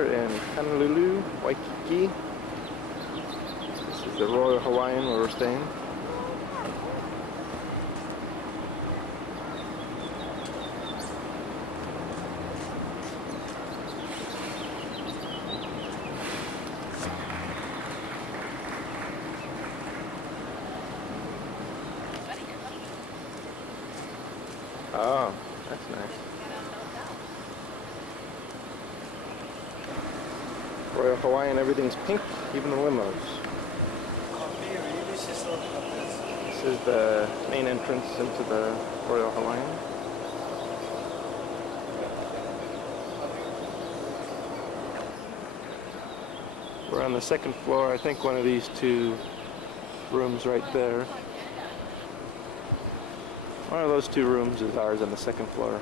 are in Honolulu, Waikiki. This is the Royal Hawaiian where we're staying. Oh, that's nice. Royal Hawaiian, everything's pink, even the limos. This is the main entrance into the Royal Hawaiian. We're on the second floor. I think one of these two rooms right there. One of those two rooms is ours on the second floor,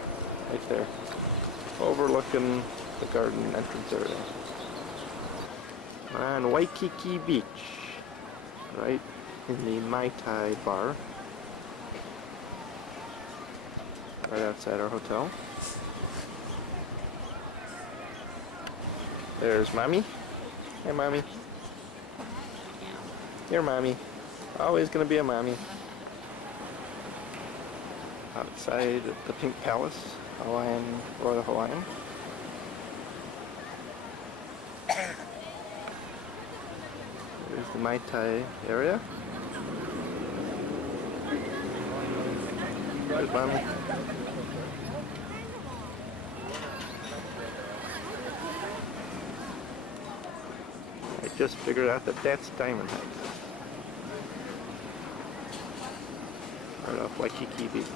right there, overlooking the garden entrance area. We're on Waikiki Beach, right in the Mai Tai bar, right outside our hotel. There's Mommy. Hey, Mommy. You're Mommy. Always gonna be a Mommy. Outside the Pink Palace, Royal Hawaiian. There's the Mai Tai area. There's Mommy. I just figured out that that's Diamond Head. Right off Waikiki Beach.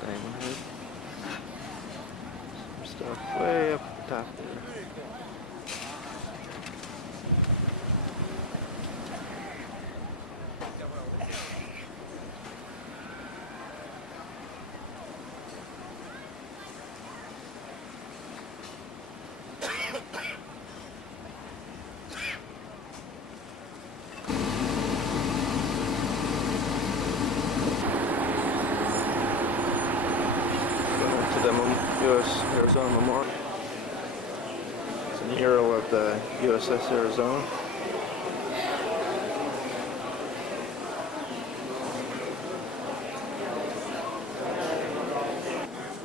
Diamond Head. Some stuff way up the top there. Going into the U.S. Arizona Memorial. It's a mural of the USS Arizona.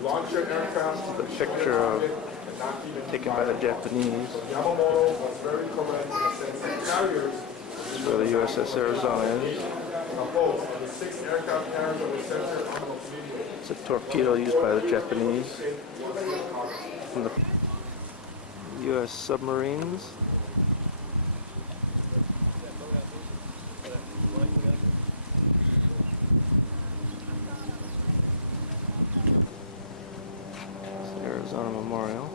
Launcher aircraft. The picture of taken by the Japanese. Yamamoto was very correct in the sense that carriers. This is where the USS Arizona is. Of the 6 aircraft carriers that were centered on the It's a torpedo used by the Japanese. From the U.S. submarines. It's the Arizona Memorial.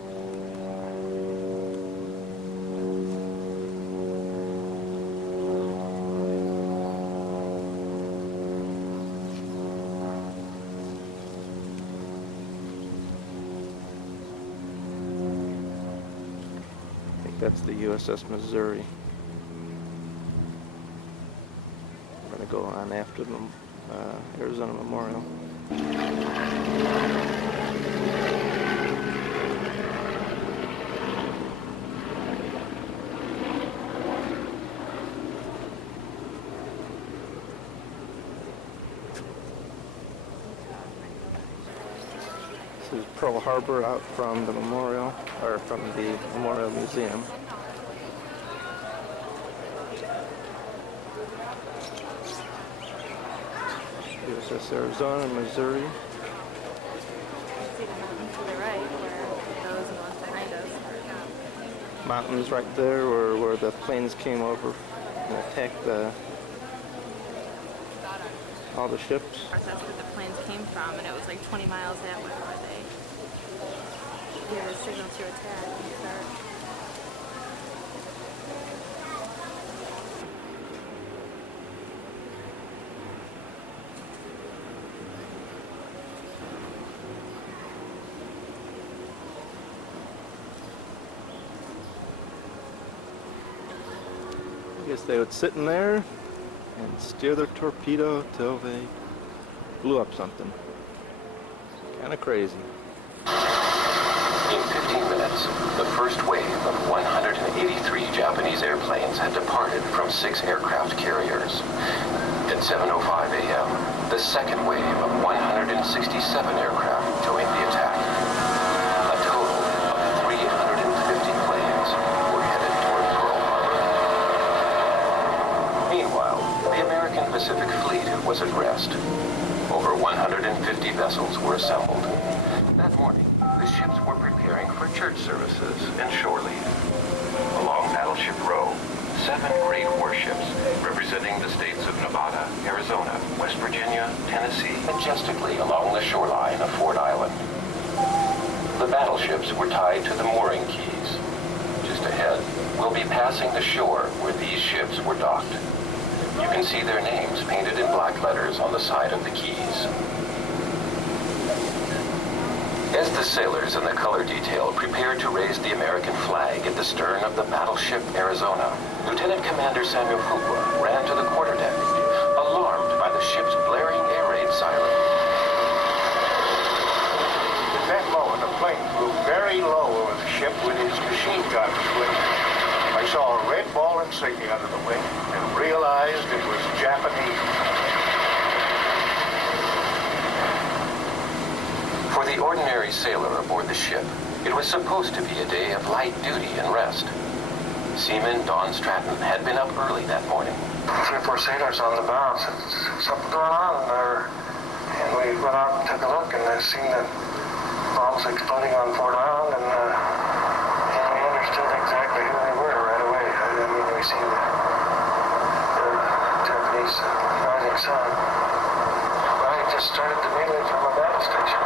That's the USS Missouri. We're going to go on after the Arizona Memorial. This is Pearl Harbor out from the memorial, or from the Memorial Museum. USS Arizona, Missouri. Mountains right there where the planes came over and attacked all the ships. That's where the planes came from, and it was like 20 miles after they were shooting through its head. guess they would sit in there and steer their torpedo till they blew up something. Kind of crazy. In 15 minutes, the first wave of 183 Japanese airplanes had departed from 6 aircraft carriers. At 7:05 a.m., the second wave of 167 aircraft joined the attack. A total of 350 planes were headed toward Pearl Harbor. Meanwhile, the American Pacific Fleet was at rest. Over 150 vessels were assembled. That morning, the ships were preparing for church services and shore leave. Along Battleship Row, 7 great warships representing the states of Nevada, Arizona, West Virginia, Tennessee, majestically along the shoreline of Ford Island. The battleships were tied to the mooring keys. Just ahead, we'll be passing the shore where these ships were docked. You can see their names painted in black letters on the side of the keys. As the sailors in the color detail prepared to raise the American flag at the stern of the battleship Arizona, Lieutenant Commander Samuel Fuqua ran to the quarterdeck, alarmed by the ship's blaring air raid siren. At that moment, the plane flew very low over the ship with its machine guns winging. I saw a red ball insignia under the wing and realized it was Japanese. For the ordinary sailor aboard the ship, it was supposed to be a day of light duty and rest. Seaman Don Stratton had been up early that morning. 3 or 4 sailors on the bow said, something going on there. And we went out and took a look and I seen the bombs exploding on Fort Island and we understood exactly who they were right away. I mean, we seen the Japanese rising sun. I just started the melee from a battle station.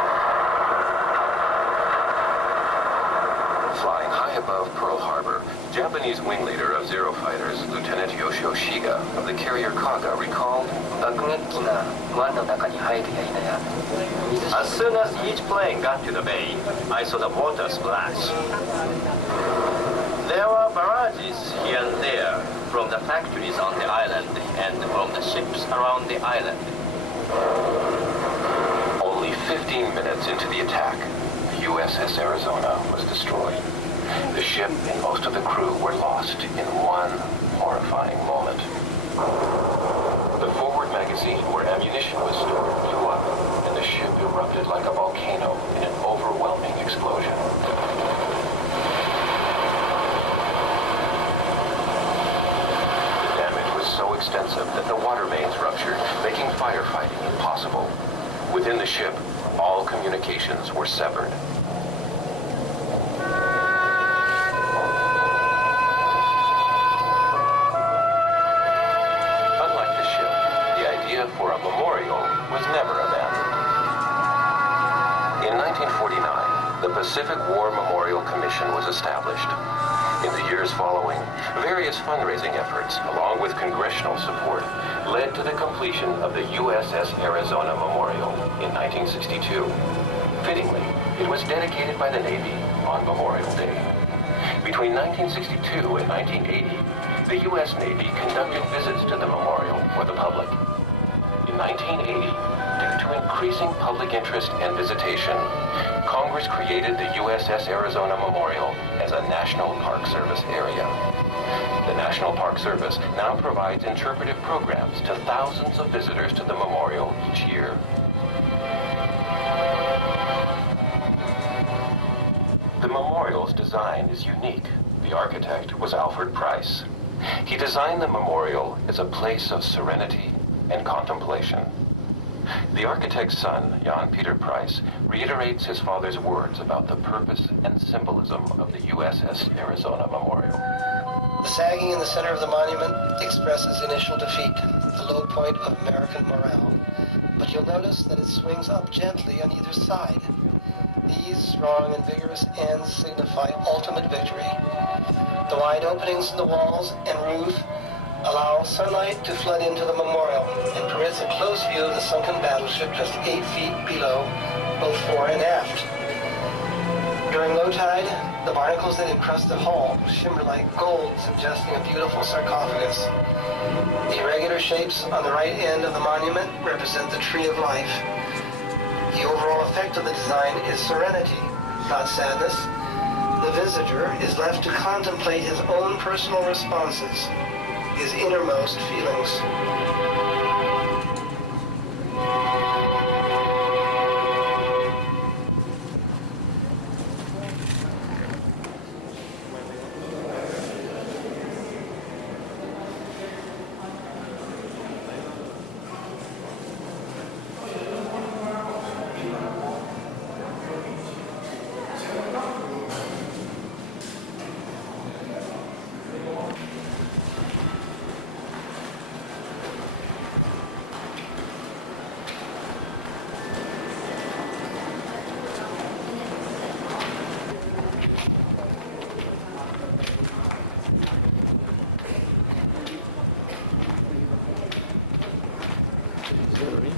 Flying high above Pearl Harbor, Japanese wing leader of Zero fighters, Lieutenant Yoshio Shiga of the carrier Kaga recalled, As soon as each plane got to the bay, I saw the water splash. There were barrages here and there from the factories on the island and from the ships around the island. Only 15 minutes into the attack, the USS Arizona was destroyed. The ship and most of the crew were lost in one horrifying moment. The forward magazine where ammunition was stored blew up, and the ship erupted like a volcano in an overwhelming explosion. The damage was so extensive that the water mains ruptured, making firefighting impossible. Within the ship, all communications were severed. Unlike the ship, the idea for a memorial was never abandoned. In 1949, the Pacific War Memorial Commission was established. In the years following, various fundraising efforts, along with congressional support, led to the completion of the USS Arizona Memorial in 1962. Fittingly, it was dedicated by the Navy on Memorial Day. Between 1962 and 1980, the U.S. Navy conducted visits to the memorial for the public. In 1980, due to increasing public interest and visitation, Congress created the USS Arizona Memorial as a National Park Service area. The National Park Service now provides interpretive programs to thousands of visitors to the memorial each year. The memorial's design is unique. The architect was Alfred Price. He designed the memorial as a place of serenity and contemplation. The architect's son, Jan Peter Price, reiterates his father's words about the purpose and symbolism of the USS Arizona Memorial. The sagging in the center of the monument expresses initial defeat, the low point of American morale. But you'll notice that it swings up gently on either side. These strong and vigorous ends signify ultimate victory. The wide openings in the walls and roof allow sunlight to flood into the memorial and permits a close view of the sunken battleship just 8 feet below, both fore and aft. During low tide, The barnacles that encrust the hull shimmer like gold, suggesting a beautiful sarcophagus. The irregular shapes on the right end of the monument represent the tree of life. The overall effect of the design is serenity, not sadness. The visitor is left to contemplate his own personal responses, his innermost feelings. Missouri.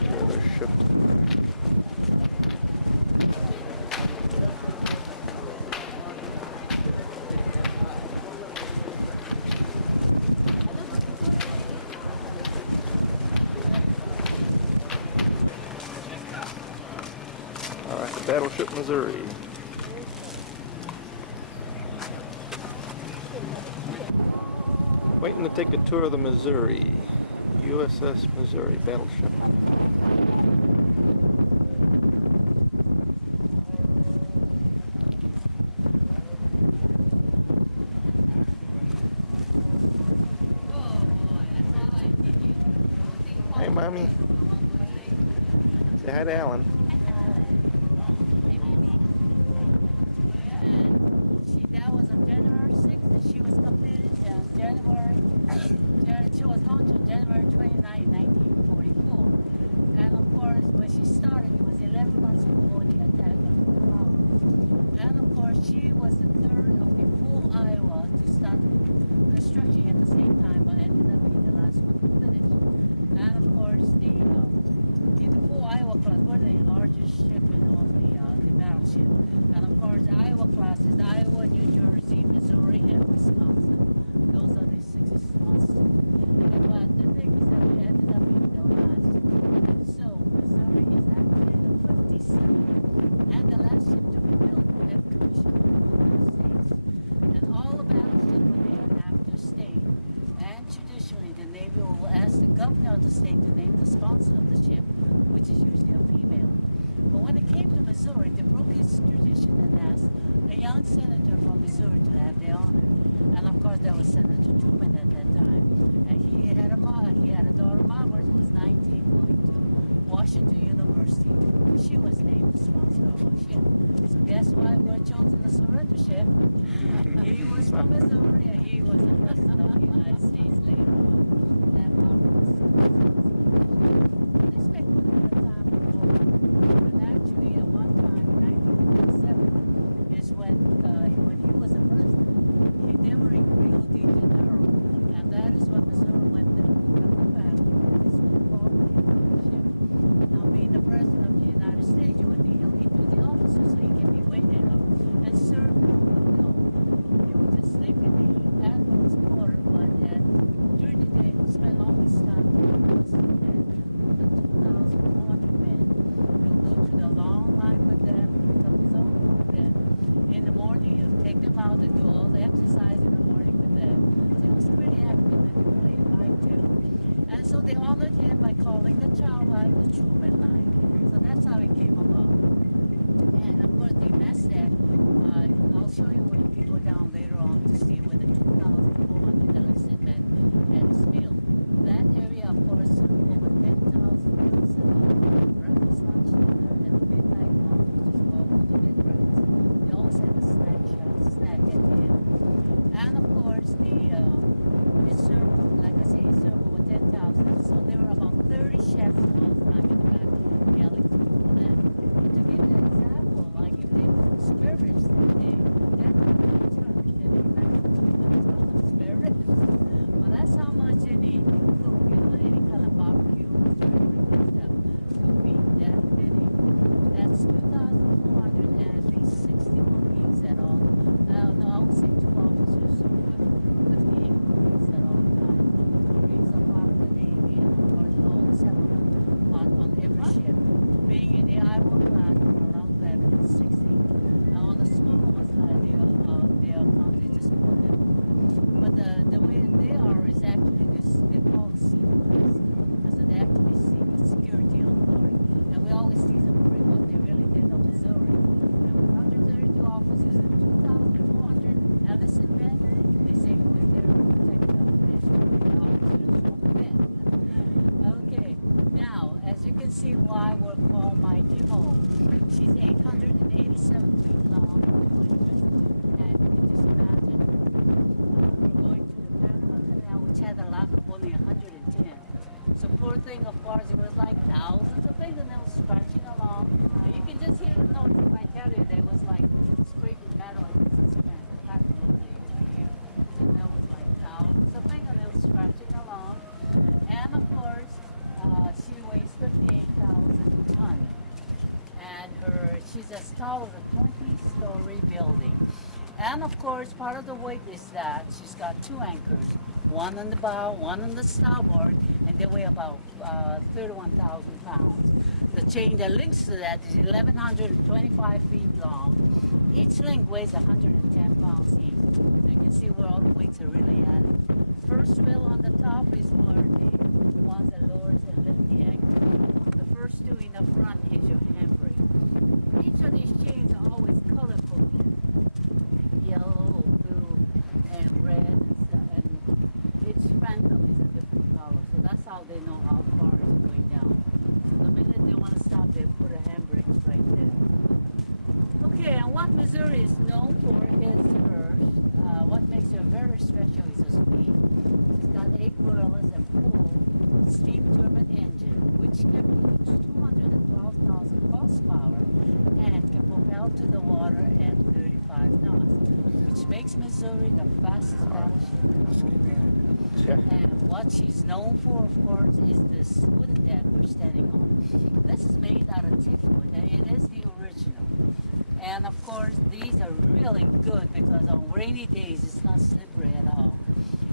Another ship. Alright, the Battleship Missouri. Waiting to take a tour of the Missouri. USS Missouri battleship. Hey, Mommy. Say hi to Alan. That was on January 6th. She was completed January. She was launched on January 29, 1944. And of course, when she started, it was 11 months before the attack. And of course, she was the third of the full Iowa to start construction at the same time, but ended up being the last one to finish. And of course, the full Iowa class, one of the large And of course, part of the weight is that she's got 2 anchors, one on the bow, one on the starboard, and they weigh about 31,000 pounds. The chain that links to that is 1,125 feet long. Each link weighs 110 pounds each. You can see where all the weights are really at. First wheel on the top is for the ones that lowers and lift the anchor. The first 2 in the front gives you hamper. Each of these chains are always colorful. Yellow, blue, and red. And each random is a different color. So that's how they know how far it's going down. So the minute they want to stop, they put a handbrake right there. Okay, and what Missouri is known for is what makes her very special is her speed. She's got 8 coilers and 4 steam turbine engine, which can produce 212,000 horsepower and can propel to the water at 35 knots, which makes Missouri the fastest battleship. Yeah. And what she's known for, of course, is this wooden deck we're standing on. This is made out of teakwood, and it is the original. And of course, these are really good because on rainy days, it's not slippery at all.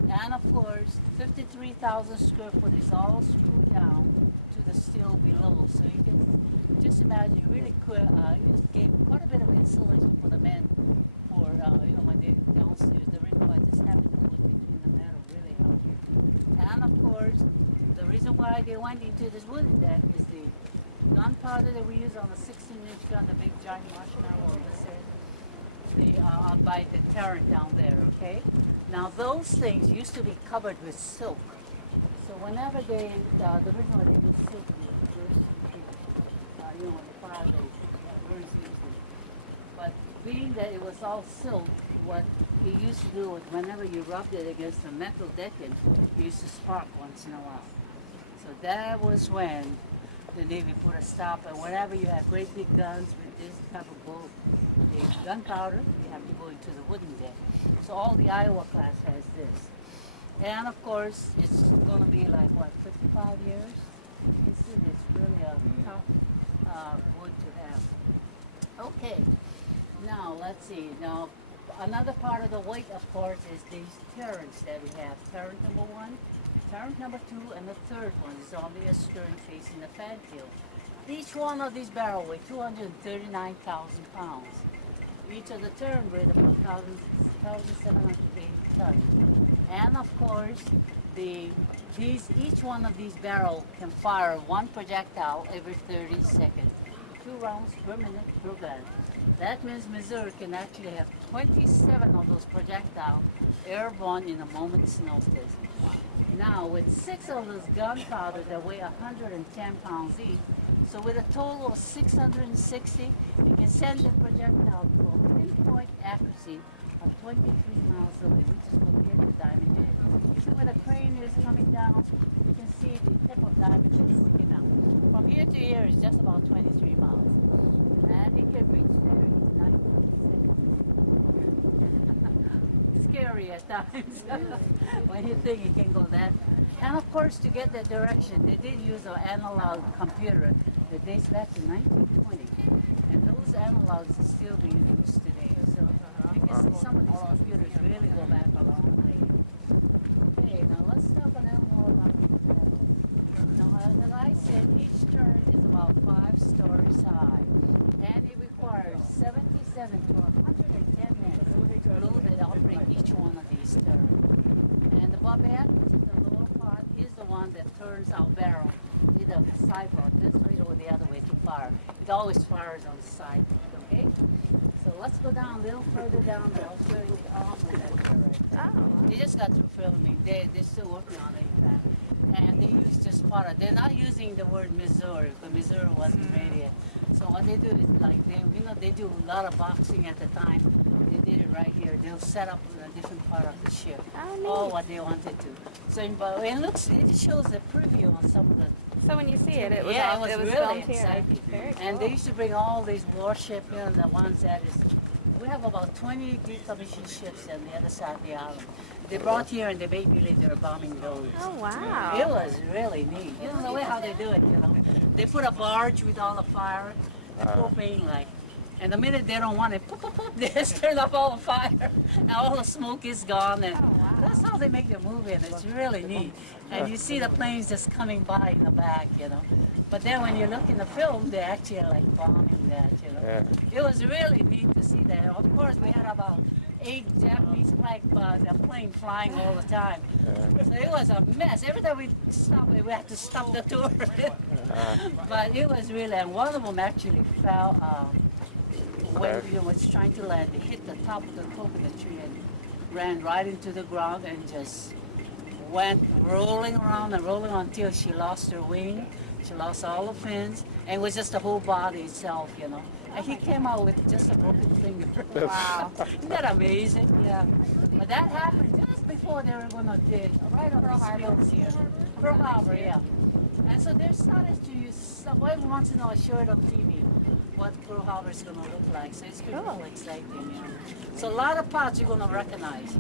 And of course, 53,000 square foot is all screwed down to the steel below, so you can just imagine really quick. It gave quite a bit of insulation for the men, for when they don't use the ring, but just having the wood between the metal really helps. And of course, the reason why they went into this wooden deck is the gunpowder that we use on the 16-inch gun, the big giant marshmallow, this is by the turret down there, okay? Now those things used to be covered with silk. So whenever the reason why they put silk but being that it was all silk, what you used to do was whenever you rubbed it against the metal decking, it used to spark once in a while. So that was when the Navy put a stop, and whenever you have great big guns with this type of boat, the gunpowder, you have to go into the wooden deck. So all the Iowa class has this. And of course, it's going to be like, what, 55 years? You can see it's really a tough wood to have. Okay, now let's see. Now, another part of the weight, of course, is these turrets that we have. Turret number 1, turret number 2, and the third one is on the stern facing the fan field. Each one of these barrels weigh 239,000 pounds. Each of the turret weigh about 1,780 tons. And of course, each one of these barrels can fire 1 projectile every 30 seconds. 2 rounds per minute per gun. That means Missouri can actually have 27 of those projectiles airborne in a moment's notice. Now, with 6 of those gunpowder that weigh 110 pounds each, so with a total of 660, you can send the projectile to a pinpoint accuracy of 23 miles away, which is what we have at Diamond Head. So when a crane is coming down, you can see the tip of Diamond Head sticking out. From here to here is just about 23 miles. And it can reach scary at times. When you think you can go that. And of course, to get that direction, they did use an analog computer that dates back to 1920. And those analogs are still being used today. So you can see some of these computers really go back a long way. Okay, now let's talk a little more about the Now, as I said, each turret is about 5 stories high. And it requires 77 to 110 men to load and operate each one of these turrets. And the bobette, which is the lower part, is the one that turns our barrel either the side rod this way or the other way to fire. It always fires on the side, okay? So let's go down a little further down there. I'll show you the arm of that turret. They just got through filming. They're still working on it. And they use just part of, they're not using the word Missouri, because Missouri wasn't ready yet. So what they do is like, they do a lot of boxing at the time. They did it right here. They'll set up a different part of the ship. All what they wanted to. So it shows a preview on some of the. So when you see it, it was really exciting. And they used to bring all these warships, the ones that is. We have about 20 decommissioned ships on the other side of the island. They brought here and they basically they were bombing those. Oh, wow. It was really neat. You know the way how they do it, They put a barge with all the fire, propane like And the minute they don't want it, poof, poof, poof, they just turn off all the fire. And all the smoke is gone. And that's how they make the movie. And it's really neat. And you see the planes just coming by in the back, you know. But then when you look in the film, they actually are like bombing that, you know. Yeah. It was really neat to see that. Of course, we had about 8 Japanese the plane flying all the time. So it was a mess. Every time we stopped, we had to stop the tour. But it was really, and one of them actually fell when he was trying to land. He hit the top of the coconut tree and ran right into the ground and just went rolling around and rolling until she lost her wing. She lost all the fins, and it was just the whole body itself, you know. And he came out with just a broken finger. Wow. Isn't that amazing? Yeah. But that happened just before they were going to dig, right on those fields here. Pearl Harbor, yeah. And so they started to use, every once in a while, show it on TV, what Pearl Harbor is going to look like. So it's pretty exciting, you know. So a lot of parts you're going to recognize.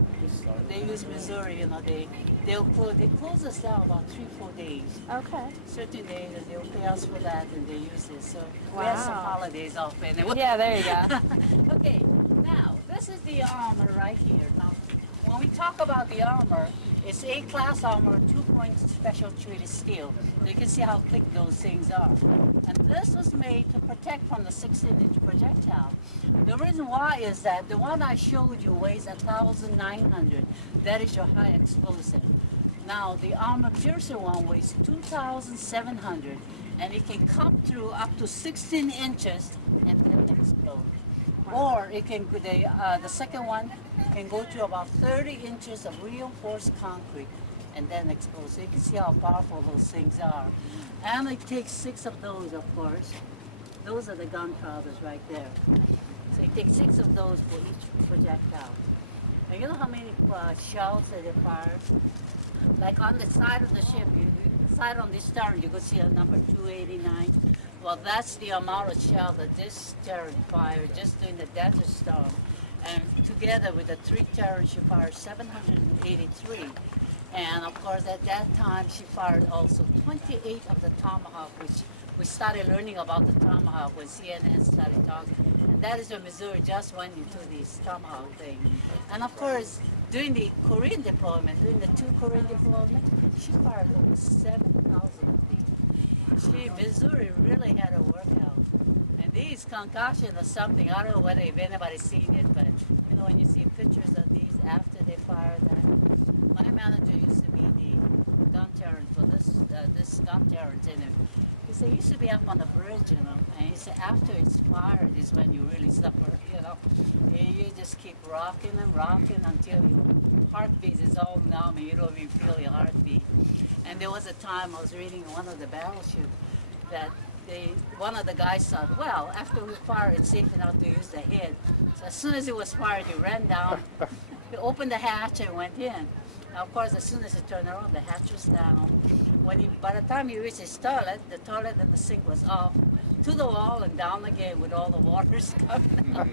They use Missouri, you know, they close us down about 3-4 days. Okay. Certain days, and they'll pay us for that, and they use it. So we had some holidays off anyway. Yeah, there you go. Okay, now this is the armor right here. Now, when we talk about the armor, it's A-class armor, 2-point special treated steel. So you can see how thick those things are. And this was made to protect from the 16-inch projectile. The reason why is that the one I showed you weighs 1,900. That is your high explosive. Now the armor piercer one weighs 2,700, and it can come through up to 16 inches and then explode. Or it can, the second one can go to about 30 inches of reinforced concrete and then explode. So you can see how powerful those things are. And it takes 6 of those, of course. Those are the gunpowders right there. So you take 6 of those for each projectile. Now you know how many shells that they fired? Like on the side of the ship, side on the stern, you could see a number 289. Well, that's the amount of shell that this turret fired just during the Desert Storm. And together with the 3 turrets, she fired 783. And of course, at that time, she fired also 28 of the Tomahawk, which we started learning about the Tomahawk when CNN started talking. And that is when Missouri just went into this Tomahawk thing. And of course, during the Korean deployment, during the 2 Korean deployments, she fired over 7,000. Missouri really had a workout. And these concussions are something, I don't know whether if anybody's seen it, but you know, when you see pictures of these after they fired that, my manager used to be the gun turret for this gun turret in it. He said, used to be up on the bridge, you know, and he said, after it's fired is when you really suffer, you know. And you just keep rocking and rocking until your heartbeat is all numb and you don't even feel your heartbeat. And there was a time I was reading one of the battleships that one of the guys thought, well, after we fire, it's safe enough to use the head. So as soon as it was fired, he ran down, he opened the hatch and went in. Now, of course, as soon as he turned around, the hatch was down. By the time he reached his toilet, the toilet and the sink was off, to the wall and down again with all the waters coming out.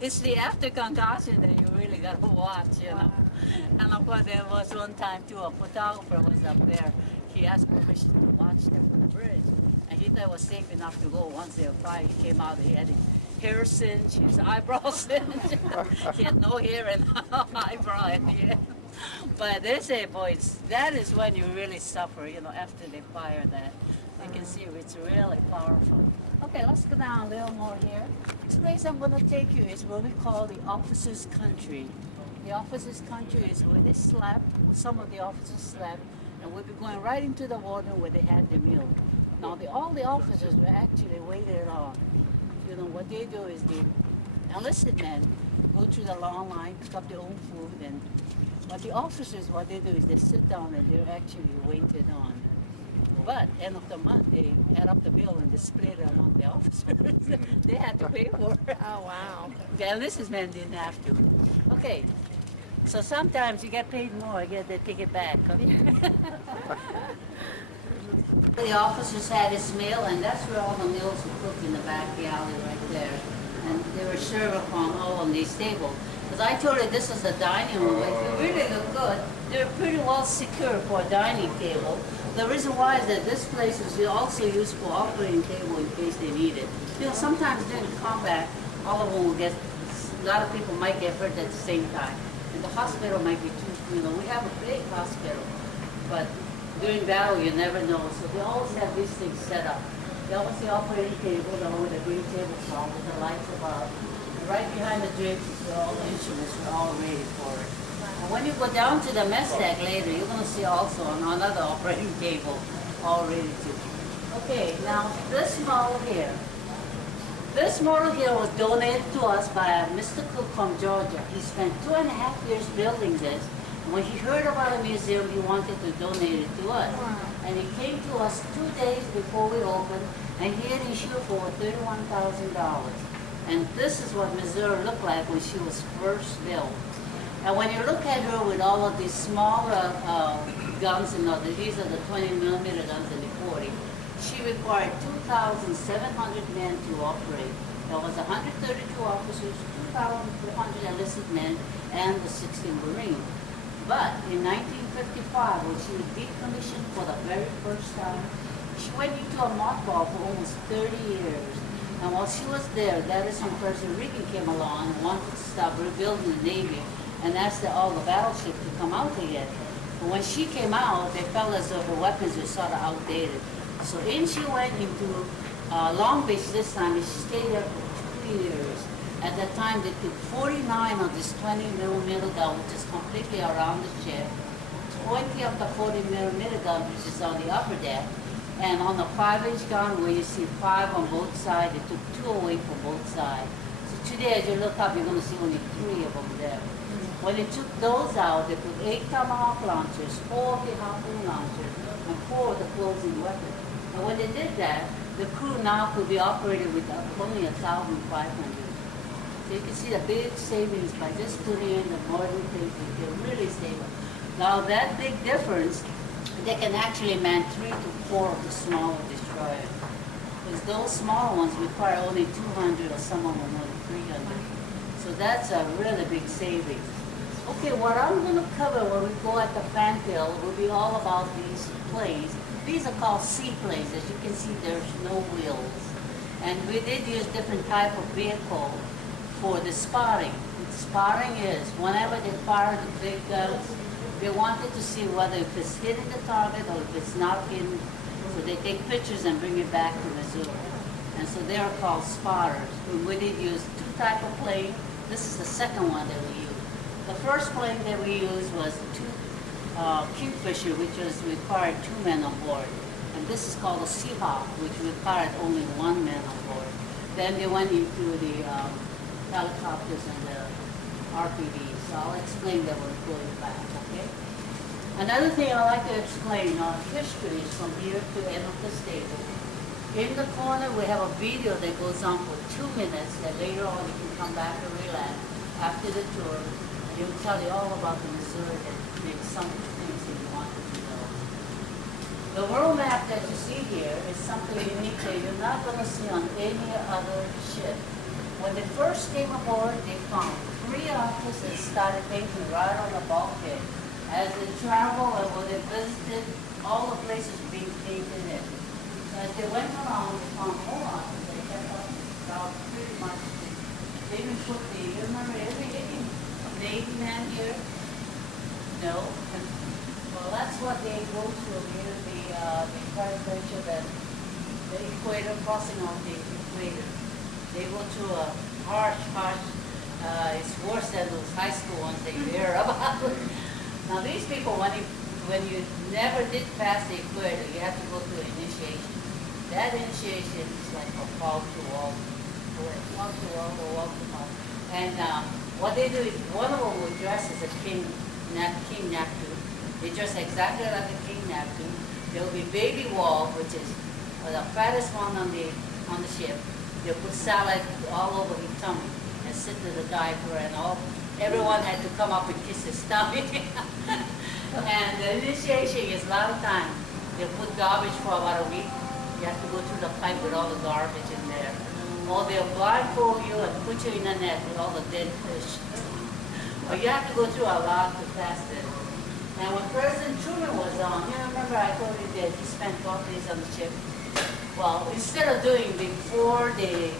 It's the after concussion that you really got to watch, you know. And of course, there was one time too, a photographer was up there. He asked permission to watch the bridge, and he thought it was safe enough to go. Once they were fired, he came out, he had his hair singed, his eyebrows singed. He had no hair and eyebrow at the end. But they say, boys, that is when you really suffer, you know, after they fire that. You can see it's really powerful. Okay, let's go down a little more here. This place I'm going to take you is what we call the officers' country. The officers' country is where they slept, some of the officers slept, and we'll be going right into the water where they had their meal. Now, all the officers were actually waited on. You know, what they do is they enlisted men go through the long line, pick up their own food, and but the officers, what they do is they sit down and they're actually waited on. But end of the month, they add up the bill and they split it among the officers. They had to pay for it. Oh, wow. The enlisted men didn't have to. Okay, so sometimes you get paid more, I guess they take it back. The officers had this meal, and that's where all the meals were cooked in the back alley right there. And they were served upon all on these tables. Because I told her this was a dining room, but if you really look good, they're pretty well secure for a dining table. The reason why is that this place is also used for operating table in case they need it. You know, sometimes during combat, all of them will get, a lot of people might get hurt at the same time. And the hospital might be too, you know, we have a big hospital, but during battle you never know. So they always have these things set up. They always the operating table, the one with the green tablecloth with the lights above. And right behind the drapes is where all the instruments are all ready for it. And when you go down to the mess deck later, you're going to see also another operating table all ready to. Okay, now this model here. This model here was donated to us by Mr. Cook from Georgia. He spent 2.5 years building this. And when he heard about a museum, he wanted to donate it to us. And he came to us 2 days before we opened, and he had insured for $31,000. And this is what Missouri looked like when she was first built. And when you look at her with all of these smaller guns, and these are the 20mm guns and the 40, she required 2,700 men to operate. There was 132 officers, 2,400 enlisted men, and the 16 Marines. But in 1955, when she was decommissioned for the very first time, she went into a mothball for almost 30 years. And while she was there, that is when President Reagan came along and wanted to stop rebuilding the Navy and asked all the battleships to come out again. But when she came out, they felt as though her weapons were sort of outdated. So in she went into Long Beach this time, and she stayed there for 2 years. At that time, they took 49 of this 20mm gun, which is completely around the ship, 20 of the 40mm gun, which is on the upper deck, and on the 5-inch gun, where you see 5 on both sides, they took 2 away from both sides. So today, as you look up, you're going to see only 3 of them there. When they took those out, they put 8 Tomahawk launchers, 4 of the Harpoon launchers, and 4 of the closing weapons. And when they did that, the crew now could be operated with only 1,500. So you can see the big savings by just putting in the modern things. They can really save it. Now that big difference, they can actually man 3 to 4 of the smaller destroyers. Because those smaller ones require only 200, or some of them only 300. So that's a really big saving. Okay, what I'm going to cover when we go at the Fantail will be all about these planes. These are called seaplanes. As you can see, there's no wheels. And we did use different type of vehicle for the spotting. Spotting is whenever they fire the big guns, they wanted to see whether if it's hitting the target or if it's not hitting. So they take pictures and bring it back to Missouri. And so they are called spotters. We did use 2 types of planes. This is the second one that we used. The first plane that we used was 2 Kingfisher, which required 2 men on board. And this is called a Seahawk, which required only 1 man on board. Then they went into the helicopters and the RPDs. So I'll explain that when we go back, okay? Another thing I like to explain, history is from here to the end of the stable. In the corner, we have a video that goes on for 2 minutes that later on you can come back and relax after the tour. And it will tell you all about the Missouri and maybe some of the things that you wanted to know. The world map that you see here is something unique that you're not going to see on any other ship. When they first came aboard, they found 3 artists that started painting right on the bulkhead. As they traveled and when they visited, all the places being painted in. As they went along, they found more artists. They kept up pretty much. They even put the, you remember every Navy man here? No. Well, that's what they go to near the entire picture that the equator, crossing on the equator. They go through a harsh, it's worse than those high school ones that you hear about. Now these people, when you never did pass the equator, you have to go through initiation. That initiation is like a wall to wall, wall to wall, wall to wall. And what they do is, one of them would dress as a king napkin. They dress exactly like a king napkin. There will be baby wall, which is the fattest one on the ship. They put salad all over his tummy and sit to the diaper, and everyone had to come up and kiss his stomach. And the initiation is a lot of time. They put garbage for about a week. You have to go through the pipe with all the garbage in there. Or they'll blindfold you and put you in a net with all the dead fish. Or you have to go through a lot to pass this. And when President Truman was on, you remember I told you that he spent 12 days on the ship? Well, instead of doing before they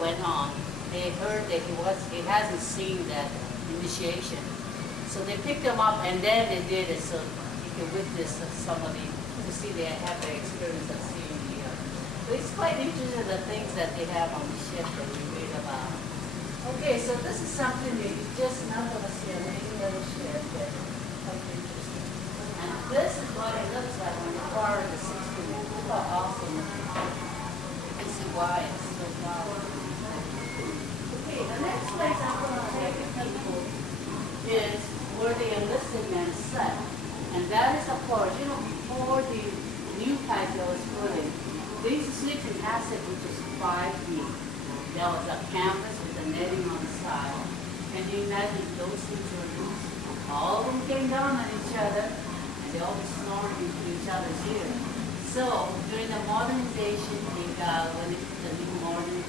went on, they heard that he hasn't seen that initiation. So they picked him up and then they did it so he could witness somebody to see they have the experience of seeing the earth. So it's quite interesting the things that they have on the ship that we read about. Okay, so this is something that you just not going to see on any other ship. That's interesting. And this is what it looks like when you far the 16. Look how awesome it is. You can see why it's so powerful. Okay, the next place I'm going to take you people is where the enlisted men slept. And that is, of course, before the new type that was put in, they used to sleep in acid, which is 5 feet. There was a canvas with a netting on the side. Can you imagine those which were loose? All of them came down on each other, and they all snored into each other's ear. So, during the modernization, they got what is the new modern.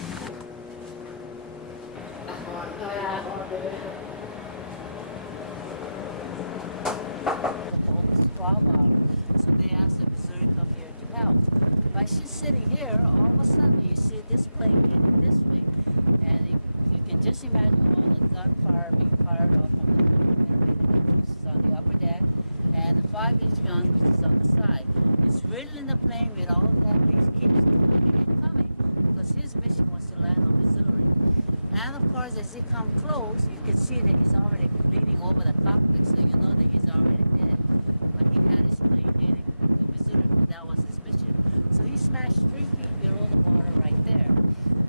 So they asked the Missouri come here to help. While she's sitting here, all of a sudden you see this plane in this way. And you can just imagine all the gunfire being fired off which is on the upper deck, and the 5-inch gun which is on the side. It's riddling the plane with all of that. He keeps coming because his mission was to land on Missouri. And of course, as he comes close, you can see that he's already leaning over the cockpit, so you know that he's already dead. But he had his plane hitting the Missouri, and that was his mission. So he smashed 3 feet below the water right there.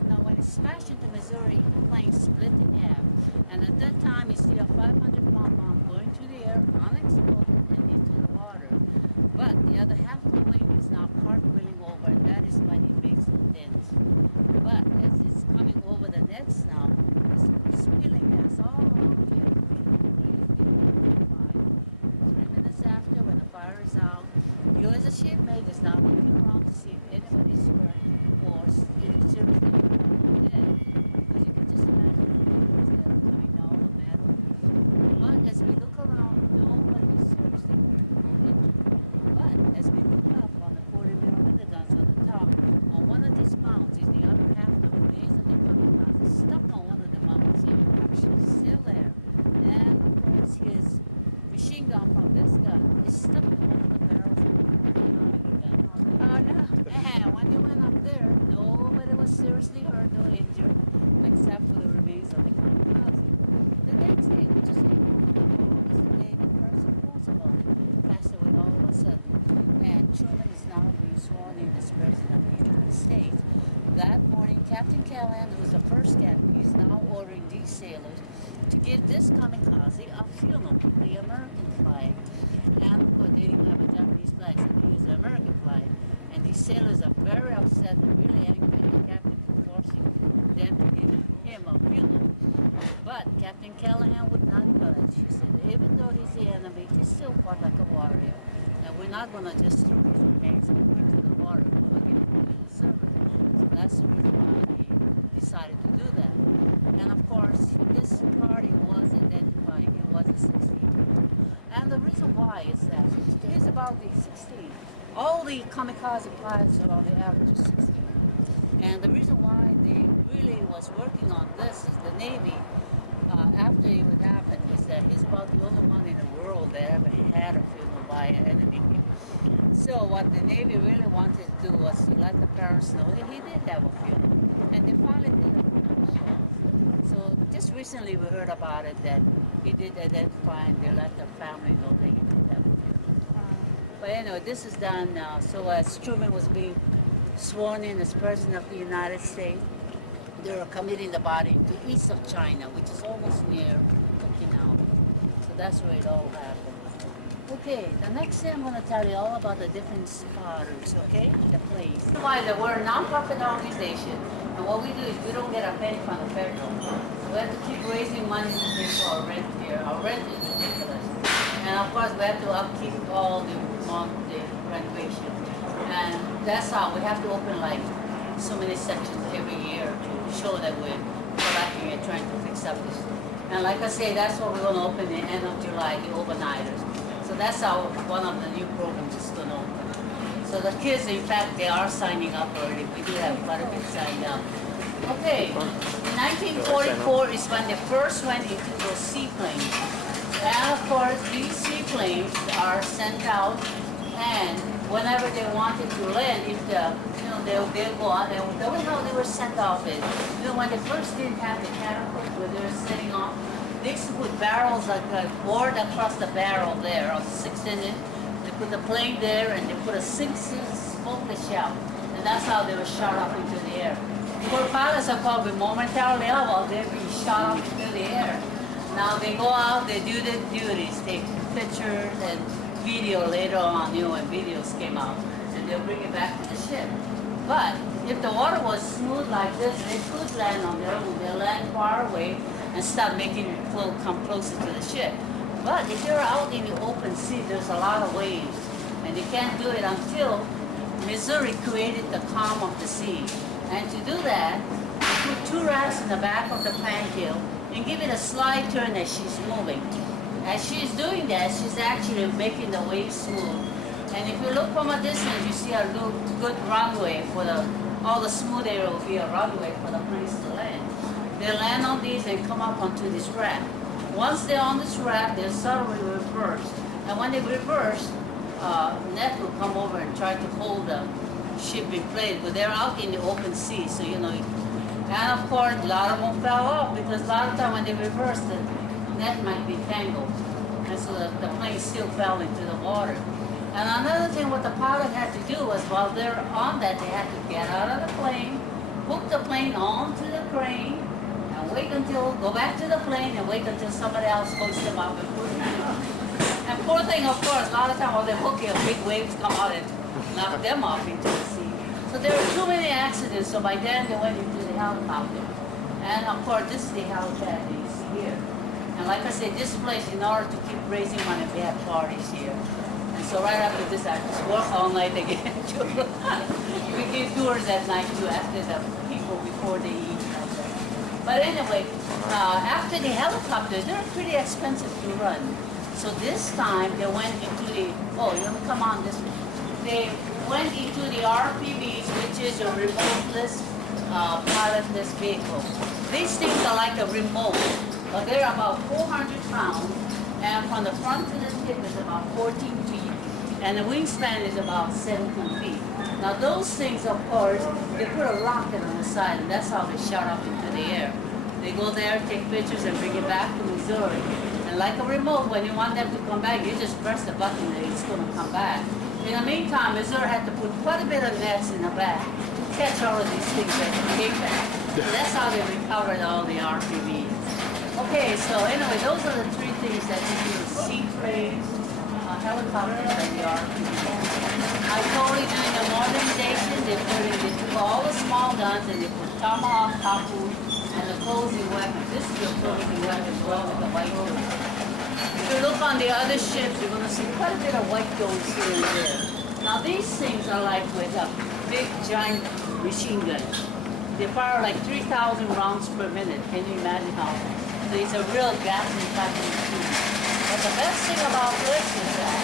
Now, when he smashed into Missouri, the plane split in half. And at that time, you see a 500-pound bomb going through the air, unexploded, and into the water. But the other half of the wing is now cartwheeling over, and that is why it makes it dense. But as it's coming over the nets now, it's spilling gas all around it. 3 minutes after, when the fire is out, you as a shipmate is now looking around to see if anybody's hurt or seriously dead. Because you can just imagine the flames that are coming out of the metal. But as we look around, nobody is seriously injured. But as we look up on the 40-mil window guns on the top, on one of these mounts is the upper half of the base of the gun stuck on one of the mounts here. She's still there. And his machine gun from this gun is stuck in one of the barrels of the gun. And when they went up there, nobody was seriously hurt or injured except for the remains of the kamikaze. The next day, which is April 24th, is the day the first Roosevelt passed away all of a sudden. And Truman is now being sworn in as President of the United States. That morning, Captain Callahan, who was the first captain, is now ordering these sailors to give this kamikaze a funeral with the American flag. And of course, they didn't have a Japanese flag, so they used the American flag. And these sailors are very upset and really angry at the captain for forcing them to give him a funeral. But Captain Callahan would not budge. He said, even though he's the enemy, he still fought like a warrior. And we're not going to just throw his remains into the water. We're going to get him in the summer. So that's the reason why he decided to do that. And of course, this party was identified. It was a 16. And the reason why is that here's about the 16. All the kamikaze pilots are on the average of 16. And the reason why they really was working on this is the Navy, after it would happen, is that he's about the only one in the world that ever had a funeral by an enemy. So what the Navy really wanted to do was to let the parents know that he did have a funeral. And they finally did it. So just recently we heard about it that he did identify and they let the family know that he did have a funeral. But anyway, this is done now. So as Truman was being sworn in as President of the United States, they were committing the body to east of China, which is almost near Okinawa. So that's where it all happened. Okay, the next thing I'm going to tell you all about the different spotters, okay, the place. Why that we're a non-profit organization, and what we do is we don't get a penny from the federal. So we have to keep raising money to pay for our rent here. Our rent is ridiculous. And of course, we have to upkeep all the renovation. And that's how we have to open like so many sections every year to show that we're collecting and trying to fix up this. And like I say, that's what we're going to open the end of July, the overnighters. that's how one of the new programs is going to open. So the kids, in fact, they are signing up already. We do have quite a bit signed up. Okay, in 1944 is when they first went into those seaplanes. And of course, these seaplanes are sent out, and whenever they wanted to land, if they'll go out, that was how they were sent off it. When they first didn't have the catapult where they were setting off, they used to put barrels like a board across the barrel there, or 6 in it. They put the plane there, and they put a 6-inch smokeless shell, and that's how they were shot up into the air. Poor pilots are probably momentarily while they're being shot up into the air. Now they go out, they do their duties, take pictures and video later on, when videos came out, so they'll bring it back to the ship. But if the water was smooth like this, they could land on their own. They'll land far away and start making it come closer to the ship. But if you're out in the open sea, there's a lot of waves, and they can't do it until Missouri created the calm of the sea. And to do that, put 2 rafts in the back of the plank hill and give it a slight turn as she's moving. As she's doing that, she's actually making the waves smooth. And if you look from a distance, you see a good runway for all the smooth area will be a runway for the planes to land. They land on these and come up onto this raft. Once they're on this raft, they'll suddenly reverse. And when they reverse, net will come over and try to hold the ship in place, but they're out in the open sea, so and of course a lot of them fell off because a lot of time when they reversed, the net might be tangled, and so the plane still fell into the water. And another thing what the pilot had to do was while they're on that, they had to get out of the plane, hook the plane onto the crane, and go back to the plane and wait until somebody else hooks them up and puts them up. And poor thing, of course, a lot of time while they're hooking, big waves come out and knock them off into the sea. So there were too many accidents, so by then they went into the helicopter. And of course, this is the helipad you see here. And like I said, this place, in order to keep raising money, we have parties here. And so right after this, I just work all night again too. We give tours at night too after the people before they eat. But anyway, after the helicopters, they're pretty expensive to run. So this time they went into the, let me come on this one. They went into the RPVs, which is a remoteless, pilotless vehicle. These things are like a remote, but they're about 400 pounds, and from the front to the tip is about 14 feet, and the wingspan is about 17 feet. Now those things, of course, they put a rocket on the side, and that's how they shot up into the air. They go there, take pictures, and bring it back to Missouri. And like a remote, when you want them to come back, you just press the button and it's going to come back. In the meantime, Missouri had to put quite a bit of nets in the back to catch all of these things that came back. So that's how they recovered all the RPVs. Okay, so anyway, those are the 3 things that you do: seaplanes, helicopters, and the RPVs. I told you during the modernization, they took all the small guns and they put tomahawk, harpoon, and opposing weapons. This is the opposing weapon as well with the white domes. If you look on the other ships, you're going to see quite a bit of white domes here and there. Now these things are like with a big giant machine gun. They fire like 3,000 rounds per minute. Can you imagine how? So it's a real gas-in type of machine. But the best thing about this is that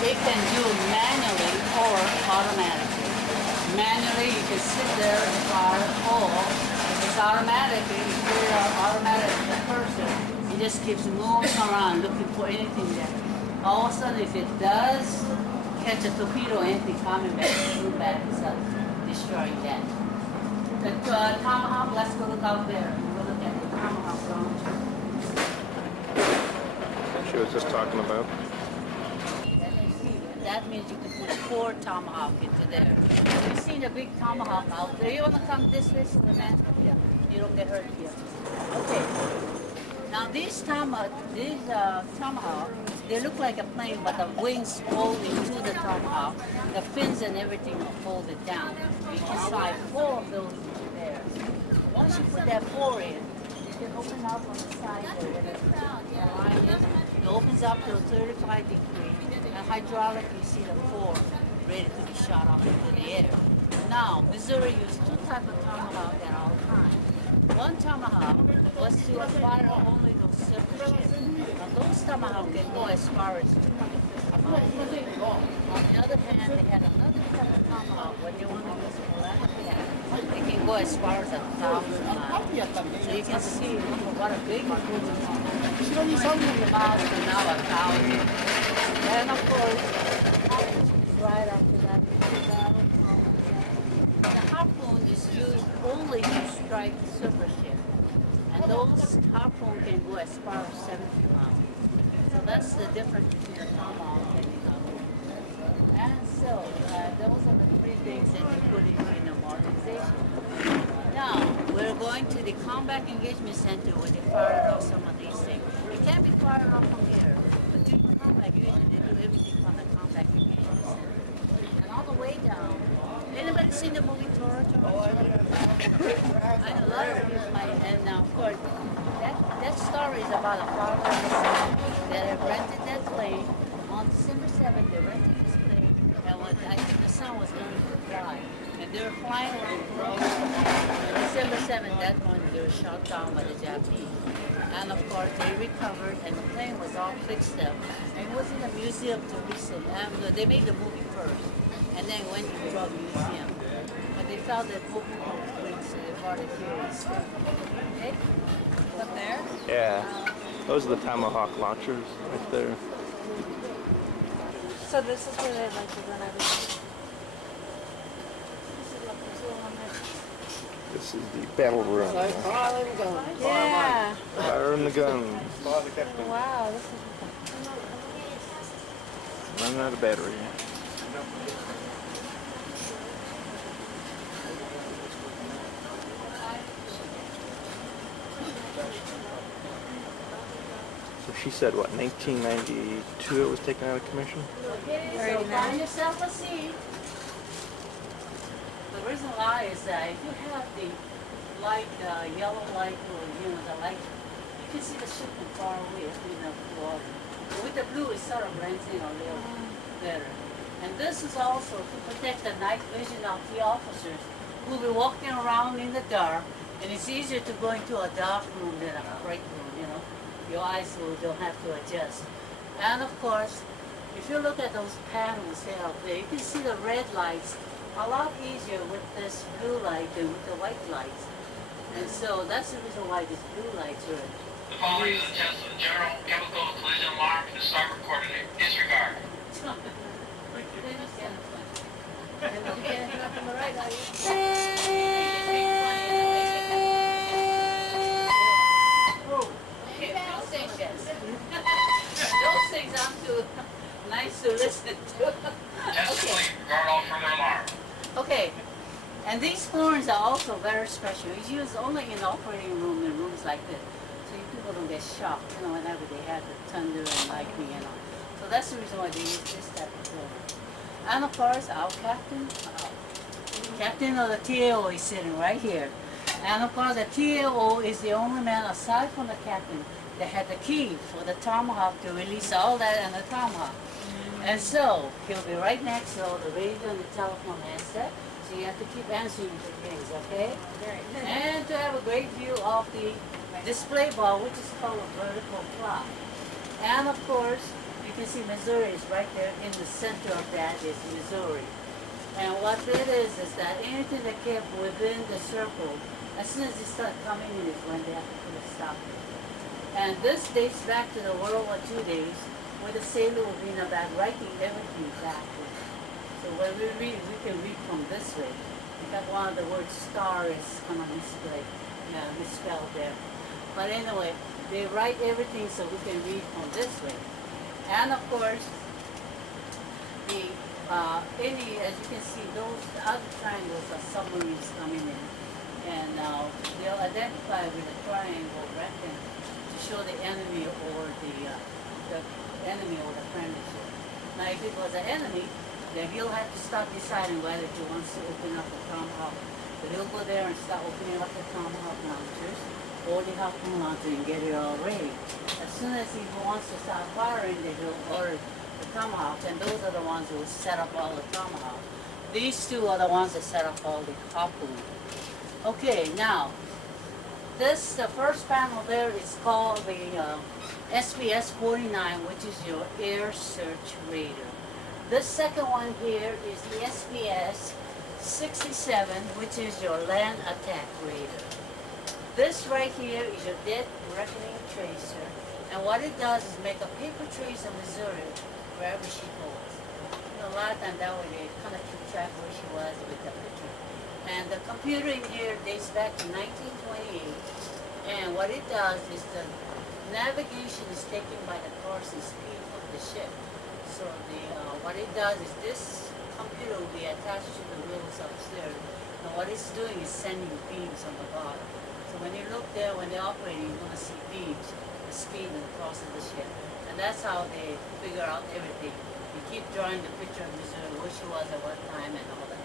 they can do it manually or automatically. Manually, you can sit there and fire, or it's automatic. It's really automatic in the cursor. It just keeps moving around looking for anything there. All of a sudden, if it does catch a torpedo or anything coming back, it's back and starts destroying that. The tomahawk, let's go look out there. We'll look at the tomahawk launcher. She was just talking about. That means you can put 4 tomahawk into there. You've seen a big tomahawk out there. You want to come this way to the man? Yeah, you don't get hurt here. Okay. Now these tomahawks, they look like a plane, but the wings fold into the tomahawk. The fins and everything are folded down. You can slide 4 of those in there. Once you put that 4 in, you can open up on the side there where the line is. It opens up to 35 degrees. And hydraulic, you see the 4 ready to be shot up into the air. Now, Missouri used 2 types of tomahawk at all times. One tomahawk was to fire only those surface ships. Now those tomahawk can go as far as 250 On the other hand, they had another kind of tomahawk when they want to use it for land attack. They can go as far as 1,000 miles. So you can see what a big improvement. 20 something miles per hour, 1,000. And of course, right after that, the harpoon is used only to strike supership. And those harpoon can go as far as 70 miles. So that's the difference between the tomahawk and the harpoon. And so, those are the three things that you put in the modernization. Now, we're going to the Combat Engagement Center where they fired off some of these things. It can't be fired off from here, but during combat, usually they do everything from the Combat Engagement Center. And on the way down, anybody seen the movie Tora? I know a lot of you might, and of course, that story is about a father and son that have rented that plane on December 7th. They rented this plane, and when I think the son was going to fly, and they were flying from December 7th. That one they were shot down by the Japanese, and of course they recovered, and the plane was all fixed up. It was in the museum to recent, and they made the movie first, and then went to the museum. But they found that movie was great, so they brought it here instead. Okay, up there. Yeah. Those are the Tomahawk launchers right there. So this is where they like to run everything. This is the battle room. Yeah. Firing the gun. By the captain. Wow. This is. Running out of battery. So she said, what, 1992 it was taken out of commission? Okay, so find yourself a seat. The reason why is that if you have the light, yellow light, or the light, you can see the ship from far away with the water. With the blue, it sort of blends in a little better. And this is also to protect the night vision of the officers who will be walking around in the dark, and it's easier to go into a dark room than a bright room, Your eyes don't have to adjust. And of course, if you look at those panels out there, you can see the red lights a lot easier with this blue light than with the white lights. And so that's the reason why these blue lights are. The following is a test of the general chemical collision alarm for the starboard coordinate. Disregard. Thank you. And you can't do it from the right, are you? Those things aren't too nice to listen to. Test complete. Guard all further alarm. Okay. And these horns are also very special. It's used only in operating room and rooms like this. So you people don't get shocked, whenever they have the thunder and lightning, So that's the reason why they use this type of horn. And of course, our captain of the TAO is sitting right here. And of course, the TAO is the only man aside from the captain that had the key for the Tomahawk to release all that and the Tomahawk. And so, he'll be right next to the radio and the telephone handset. So you have to keep answering for things, okay? And to have a great view of the display ball, which is called a vertical fly. And of course, you can see Missouri is right there in the center of that is Missouri. And what it is that anything that came within the circle, as soon as it starts coming in, is when they have to stop it. And this dates back to the World War II days, where the sailor would be in the back writing everything backwards. So when we read, we can read from this way. Because one of the words star is on the display. It's spelled there. But anyway, they write everything so we can read from this way. And of course, as you can see, those other triangles are submarines coming in. And they'll identify with the triangle reference to show the enemy or the enemy or the friend. Now if it was an enemy, then he'll have to start deciding whether he wants to open up the Tomahawk. But he'll go there and start opening up the Tomahawk launchers or the harpoon launcher and get it all ready. As soon as he wants to start firing, then he'll order the Tomahawks, and those are the ones who will set up all the Tomahawks. These two are the ones that set up all the harpoon. Okay, now, the first panel there is called the SPS 49, which is your air search radar. This second one here is the SPS 67, which is your land attack radar. This right here is your dead reckoning tracer, and what it does is make a paper trace of Missouri wherever she goes. You know, a lot of times that way they kind of keep track where she was with the picture. And the computer in here dates back to 1928, and what it does is the navigation is taken by the course and speed of the ship. So what it does is this computer will be attached to the wheels upstairs, and what it's doing is sending beams on the bottom. So when you look there, when they're operating, you're going to see beams, the speed and the course of the ship. And that's how they figure out everything. You keep drawing the picture of Missouri, where she was at what time and all that.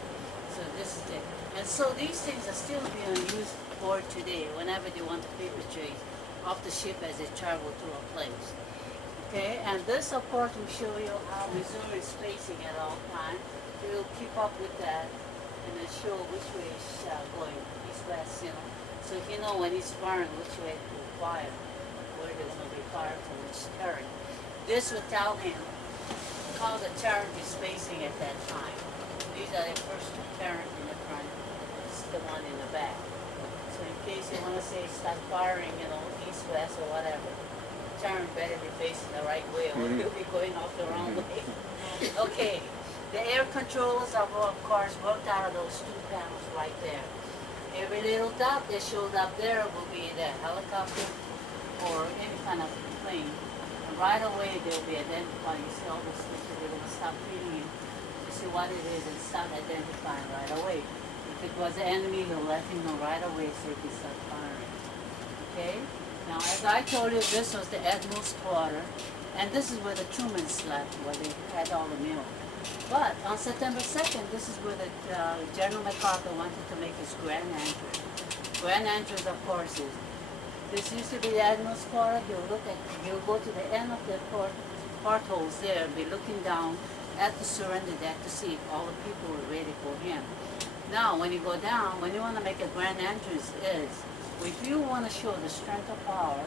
So this is it. And so these things are still being used for today, whenever they want to paper trace off the ship as they travel to a place. Okay, and this of course will show you how Missouri is facing at all times. It will keep up with that and then show which way it's going, east-west, you know. So if you know when it's firing, which way to fire, where it's going to be fired from, which turret. This will tell him how the turret is facing at that time. These are the first two turrets in the front. This is the one in the back. So in case you want to say start firing, you know, east-west or whatever, turret better be facing the right way or you'll be going off the wrong way. Okay, the air controls are, of course, worked out of those two panels right there. Every little dot that showed up there will be the helicopter or any kind of plane. And right away they'll be identifying the stone switch where they stop reading it to see what it is and start identifying right away. If it was the enemy, you'll let him know right away so he can start firing. Okay? Now, as I told you, this was the Admiral's quarter, and this is where the Truman slept, where they had all the meals. But on September 2nd, this is where the General MacArthur wanted to make his grand entrance. Grand entrance, of course, is this used to be the Admiral's quarter. You'll go to the end of the portholes there, and be looking down at the surrender deck to see if all the people were ready for him. Now, when you go down, when you want to make a grand entrance is, if you want to show the strength of power,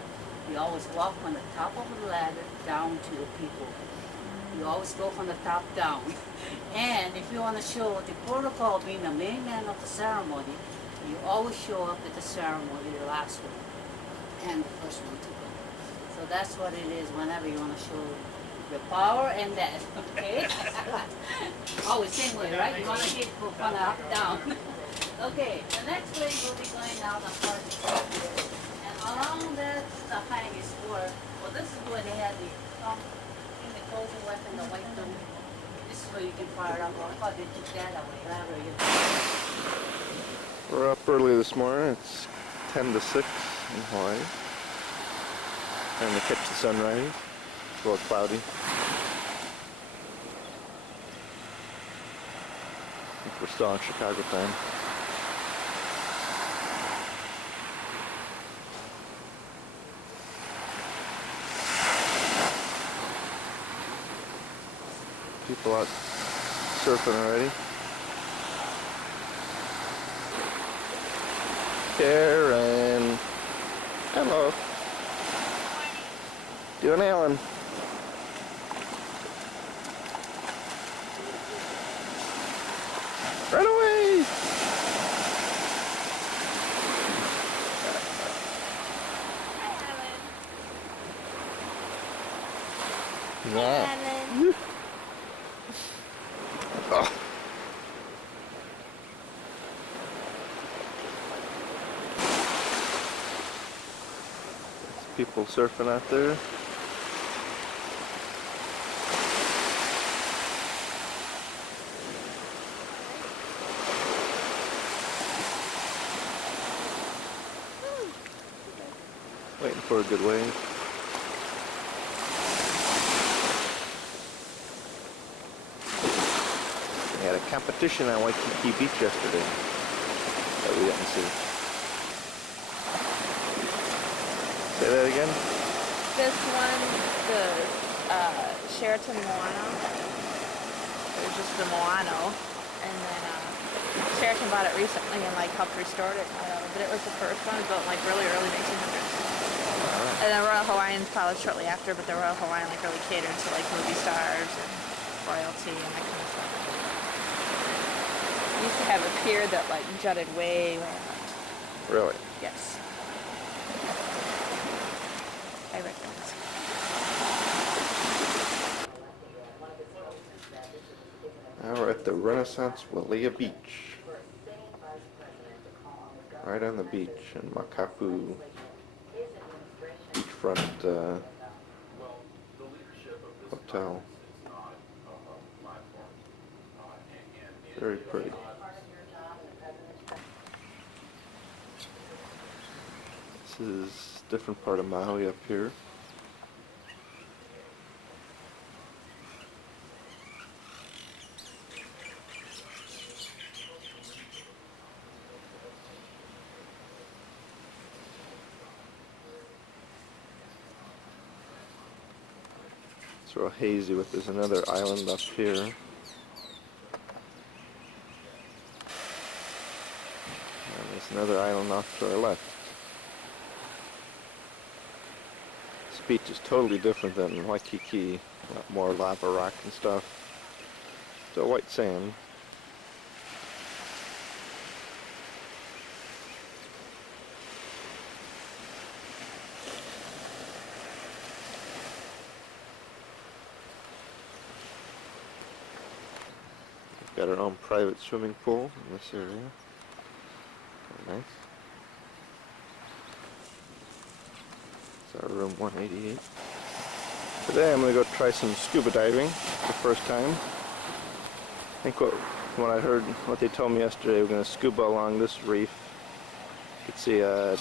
you always walk from the top of the ladder down to the people. You always go from the top down. And if you want to show the protocol being the main man of the ceremony, you always show up at the ceremony, the last one, and the first one to go. So that's what it is whenever you want to show your power and that, okay? Always same way, right? You want to hit from the up, down. Okay, the next way we'll be going down the part here. And along that hang is where, well, this is where they had the closing weapon, the white doom. This is where you can fire it up. I'll probably took that away. That way you We're up early this morning. It's 10 to 6 in Hawaii. Trying to catch the sunrise. It's a little cloudy. I think we're still on Chicago time. People out surfing already. Karen. Hello. Doing Alan. Run away! Yeah. Oh. There's people surfing out there. Waiting for a good wave. They had a competition on Waikiki Beach yesterday that we didn't see. Say that again? This one, the Sheraton Moana. There's just the Moano, and then Sheraton bought it recently and like helped restore it and whatever. But it was the first one, built in like really early 1900s. And then Royal Hawaiian followed shortly after, but the Royal Hawaiian like really catered to like movie stars and royalty and that kind of stuff. We used to have a pier that like jutted way out. Really? Yes. I recommend. Now we're at the Renaissance Wailea Beach. Right on the beach in Makapu beachfront hotel. Very pretty. This is a different part of Maui up here. It's real hazy with there's another island up here. And there's another island off to our left. This beach is totally different than Waikiki. A lot more lava rock and stuff. Still white sand. Got our own private swimming pool in this area. Kind of nice. It's our room 188. Today I'm going to go try some scuba diving for the first time. I think what I heard, what they told me yesterday, we're going to scuba along this reef. You can see a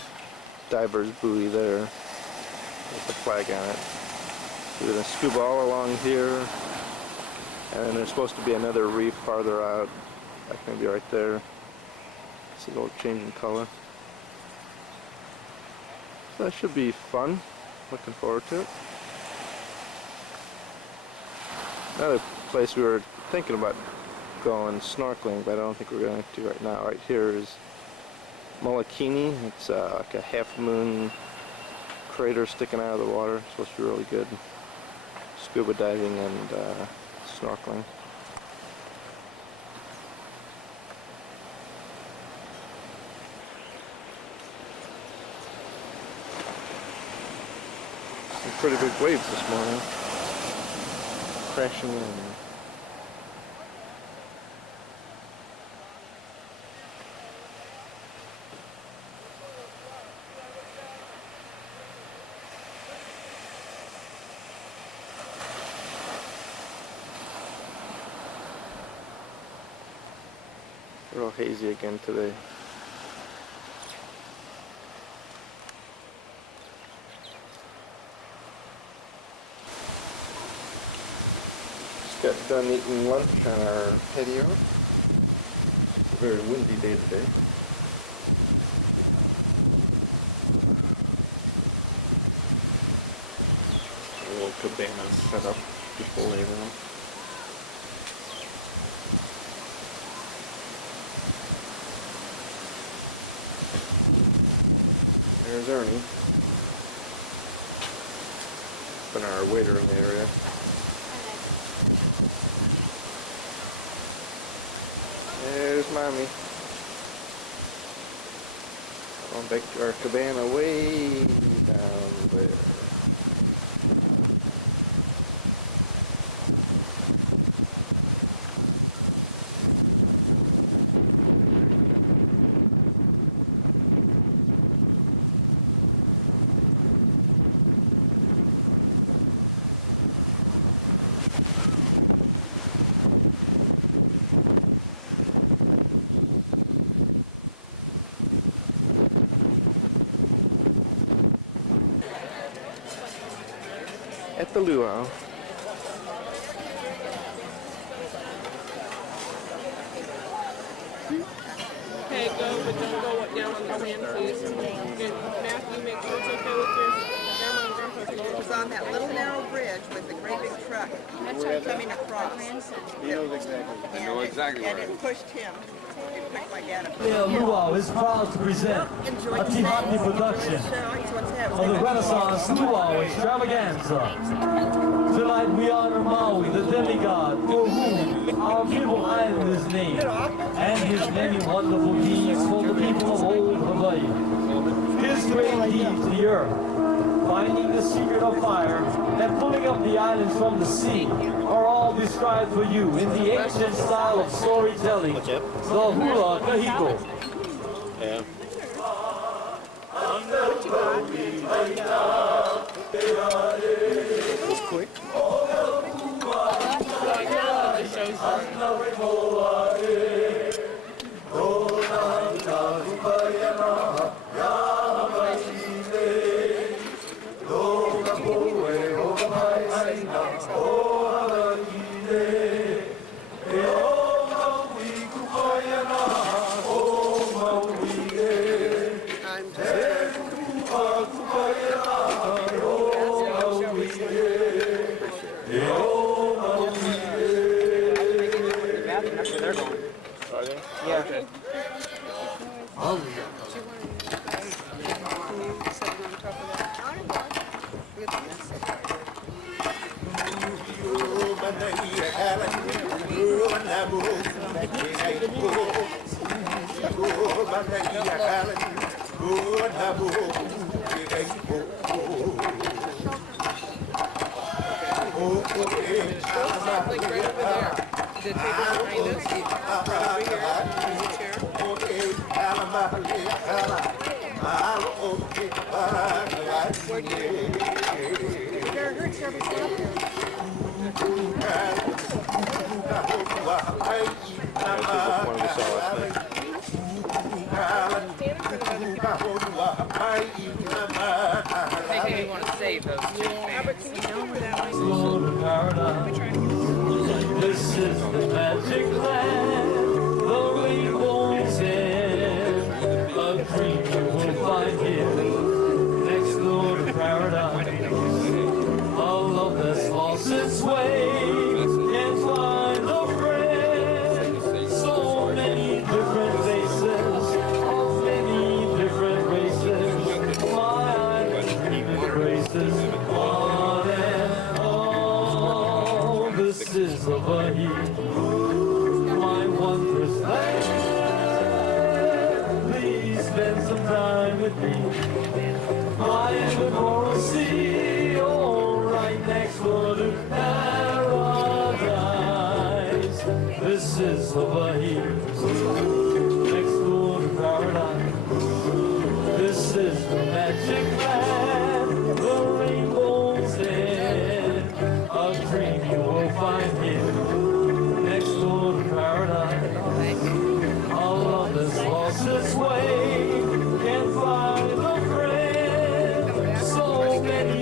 diver's buoy there with the flag on it. So we're going to scuba all along here. And then there's supposed to be another reef farther out, like maybe right there. It's a little change in color. So that should be fun. Looking forward to it. Another place we were thinking about going snorkeling, but I don't think we're going to right now. Right here is Molokini. It's like a half-moon crater sticking out of the water. It's supposed to be really good. Scuba diving and snorkeling. Some pretty big waves this morning, crashing in. Real hazy again today. Just got done eating lunch on our patio. It's a very windy day today. A little cabana set up, people lay down. There's Ernie. Been our waiter in the area. There's Mommy. Going back to our cabana way down there. At the luau. Okay, go, but don't go down on the sand, please. And Matthew, make sure it's okay with your grandma and grandpa. It was on that little narrow bridge with the great big truck coming across. He knows exactly. I know exactly where And it it is. pushed him. It pushed my dad up. Luau is proud to present a T-Hopney production. of the Renaissance Luau extravaganza. Tonight we honor Maui, the demigod, for whom our beautiful island is named, and his many wonderful deeds for the people of old Hawaii. His great deeds to the earth, finding the secret of fire, and pulling up the islands from the sea, are all described for you in the ancient style of storytelling, the hula kahiko. Yeah. What you got? That was quick. This is the magic land, the rainbow's end, a dream you will find here, next door to paradise. A love that's lost its way, can't find a friend. So many different faces, of many different races, my island dream embraces one and all. This is Hawaii, my wondrous land. Please spend some time with me. I am the Coral Sea, oh, right next door to paradise. This is Hawaii, next door to paradise. This is the magic land, the rainbow's end, a dream you will find here, next door to paradise. A love that's lost its way, can't find a friend. So many.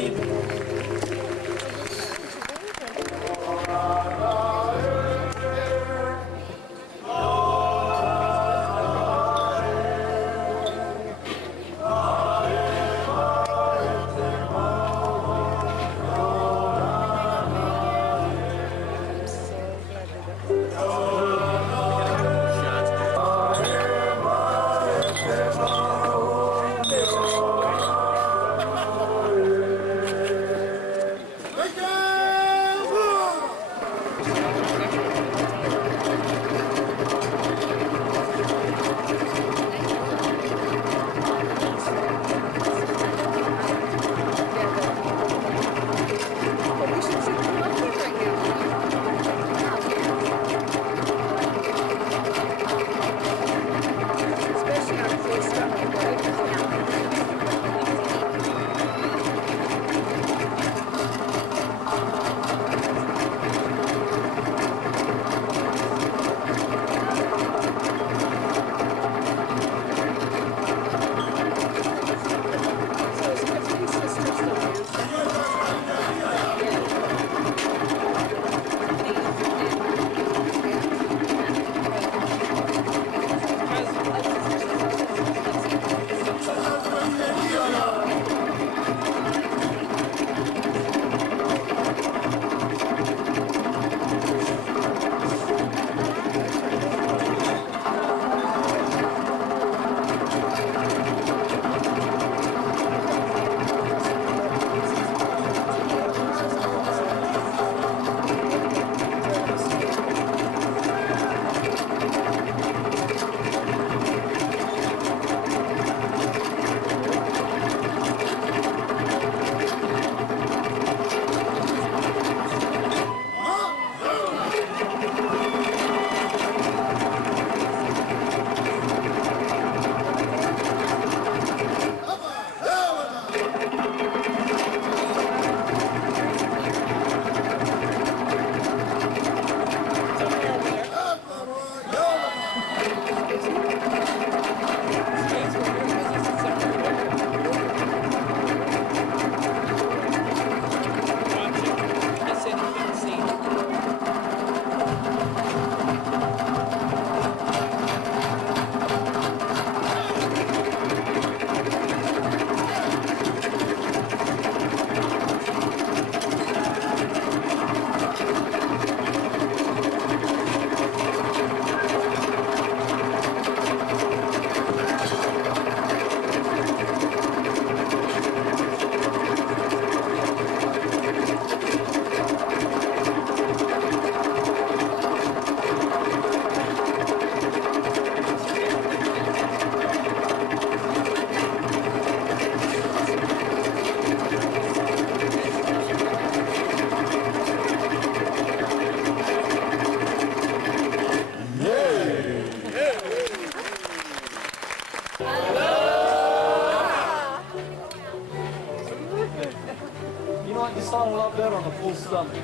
you sound a lot better on a full stomach.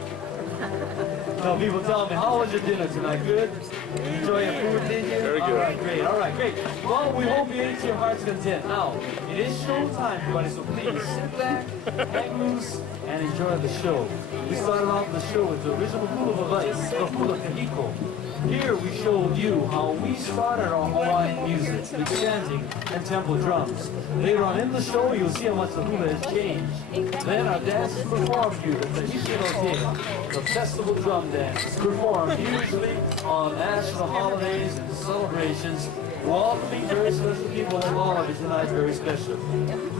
No, people tell me, how was your dinner tonight? Good? Enjoy your food, did you? Very good. All right, great. Well, we hope you ate to your heart's content. Now, it is show time, everybody, so please sit back, hang loose, and enjoy the show. We started off the show with the original hula device, the hula kahiko. Here we showed you how we started our Hawaiian music with chanting and temple drums. Later on in the show, you'll see how much the hula has changed. Then our dancers performed you the Tahitian Otea, the festival drum dance, performed usually on national holidays and celebrations. We're all to meet very special people like all of you tonight, very special.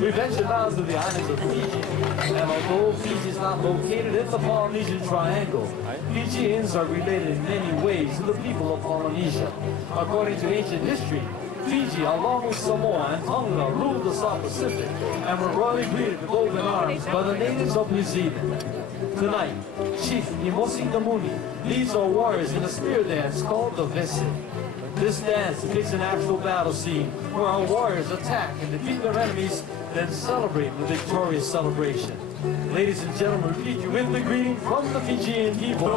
We ventured now to the islands of Fiji, and although Fiji is not located in the Polynesian Triangle, Fijians are related in many ways to the people of Polynesia. According to ancient history, Fiji, along with Samoa and Tonga, ruled the South Pacific and were royally greeted with open arms by the natives of New Zealand. Tonight, Chief Imosingamuni leads our warriors in a spear dance called the Vese. This dance depicts an actual battle scene where our warriors attack and defeat their enemies, then celebrate the victorious celebration. Ladies and gentlemen, repeat you with the greeting from the Fijian people.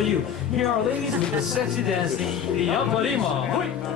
For you. Here are ladies with the sexy dancing, the Yamparima.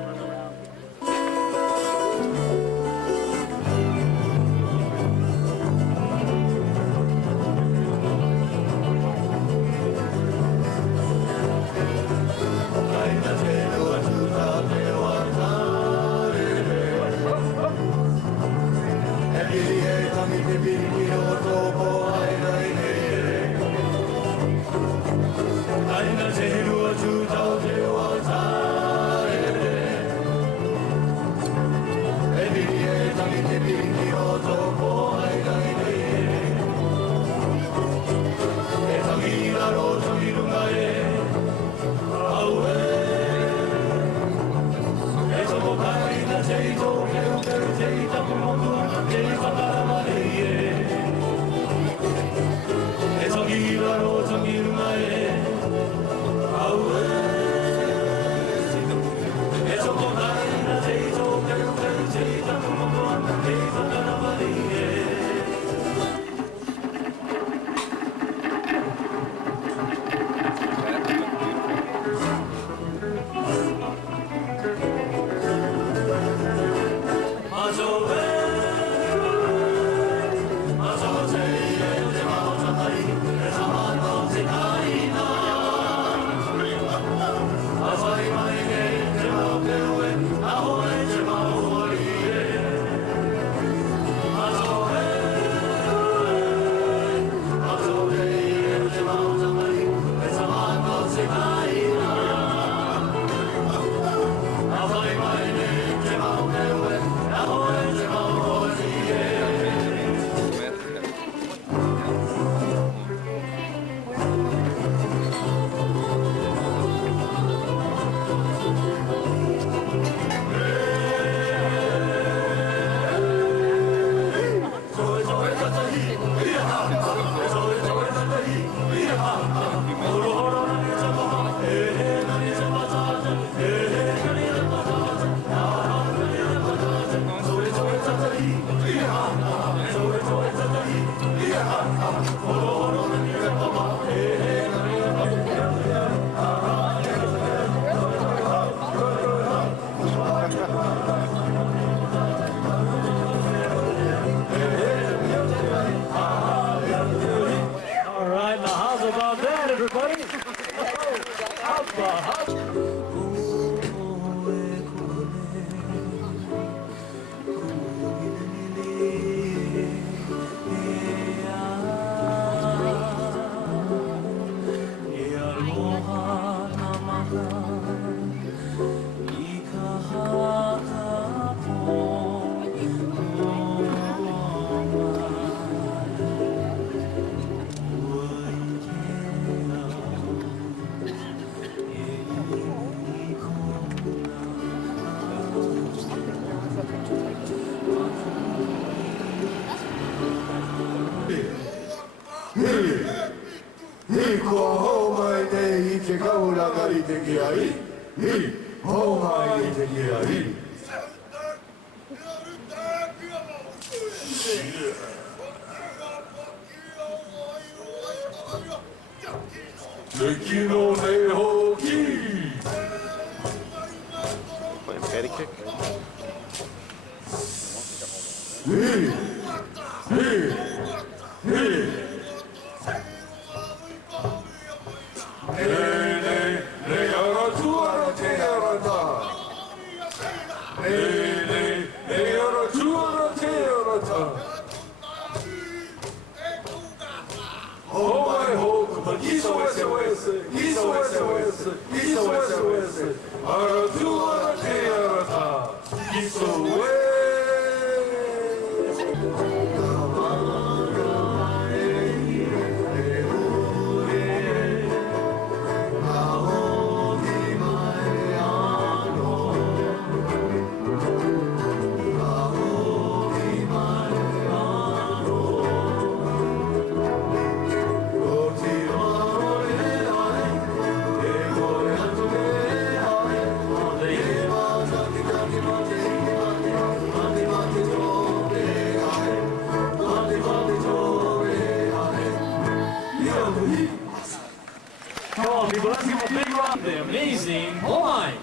everybody. Hoppa, hoppa. Playing patty kick. Come on, people, let's give a big round of the amazing Hawaii.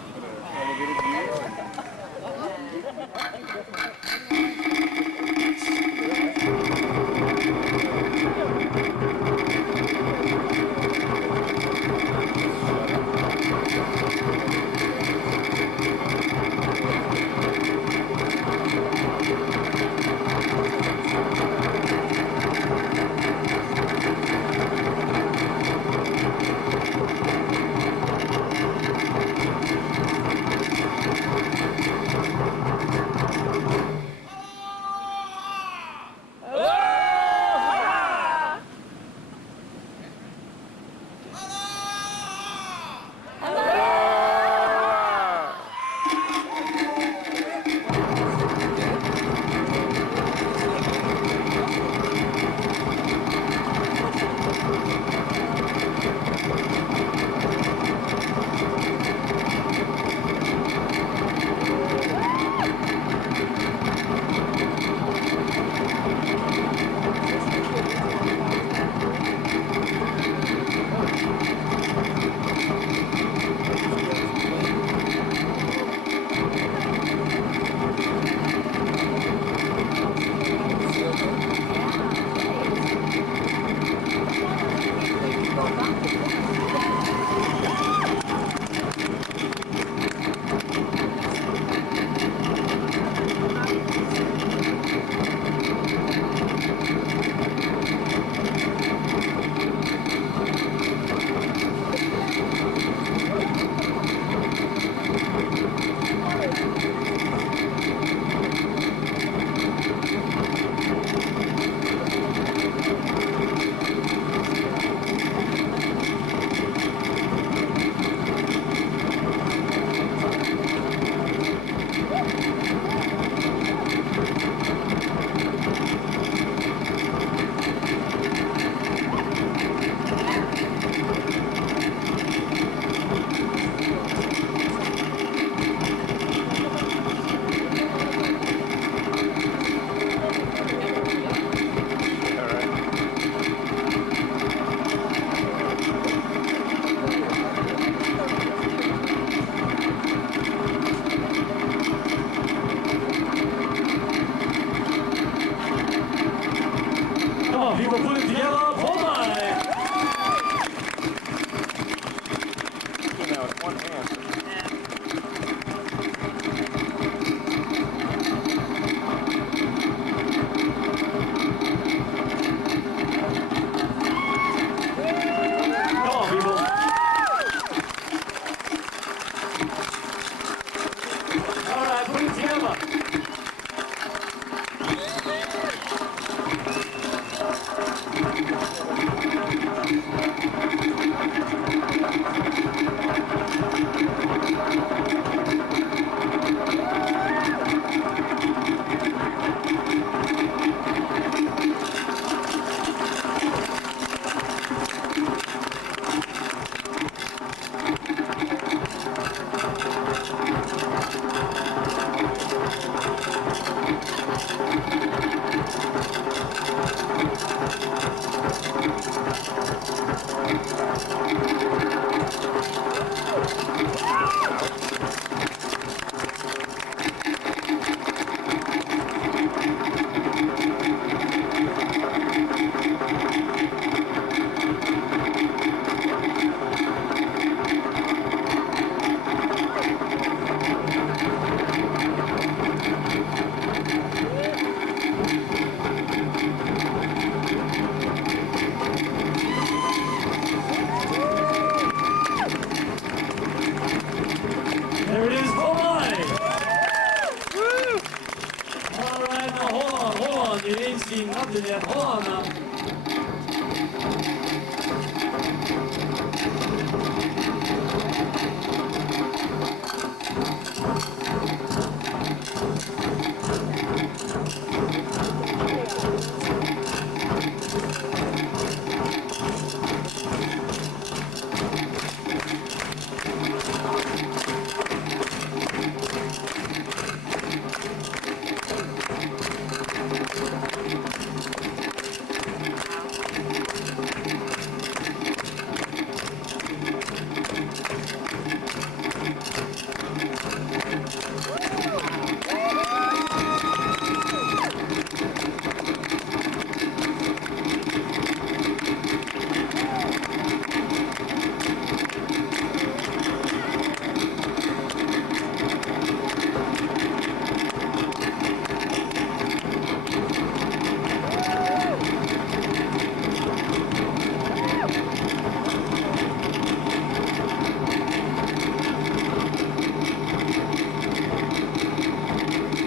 Captain Juana.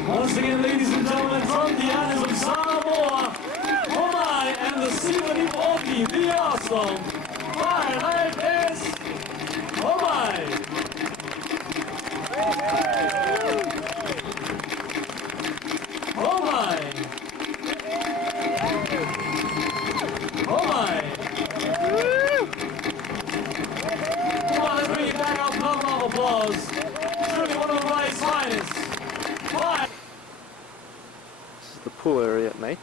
Once again, ladies and gentlemen, from the islands of Samoa, Hawaii, and the Seaman Oki, the awesome Firelight is Hawaii. Hawaii. Hawaii. Come on, let's bring it back up, round of applause. Truly one of Hawaii's finest. Hawaii. This is the pool area at night.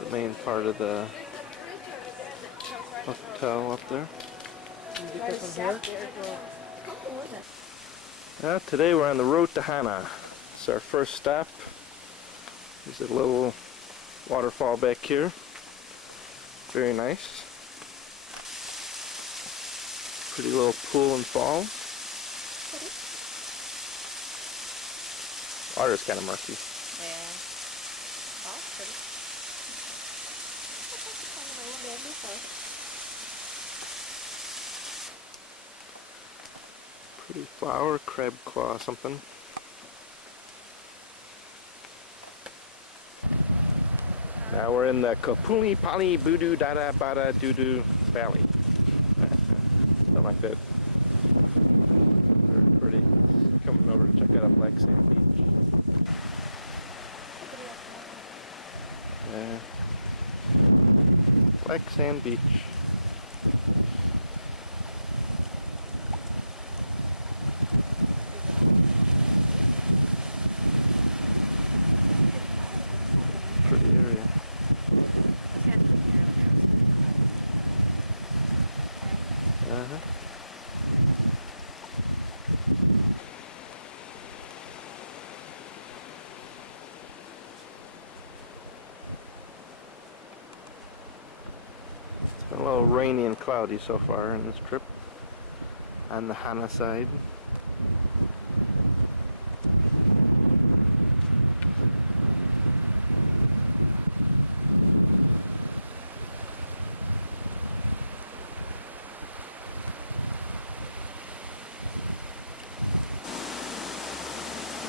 The main part of the hotel up there. Today we're on the road to Hana. It's our first stop. There's a little waterfall back here. Very nice. Pretty little pool and falls. Water's kind of murky. Pretty flower, crab claw, something. Now we're in the Kapuli Pali Budu Dada Bada Dudu Valley. Something like that. Very pretty. Coming over to check out Black Sand Beach. Black Sand Beach. Pretty area. It's been a little rainy and cloudy so far in this trip on the Hana side.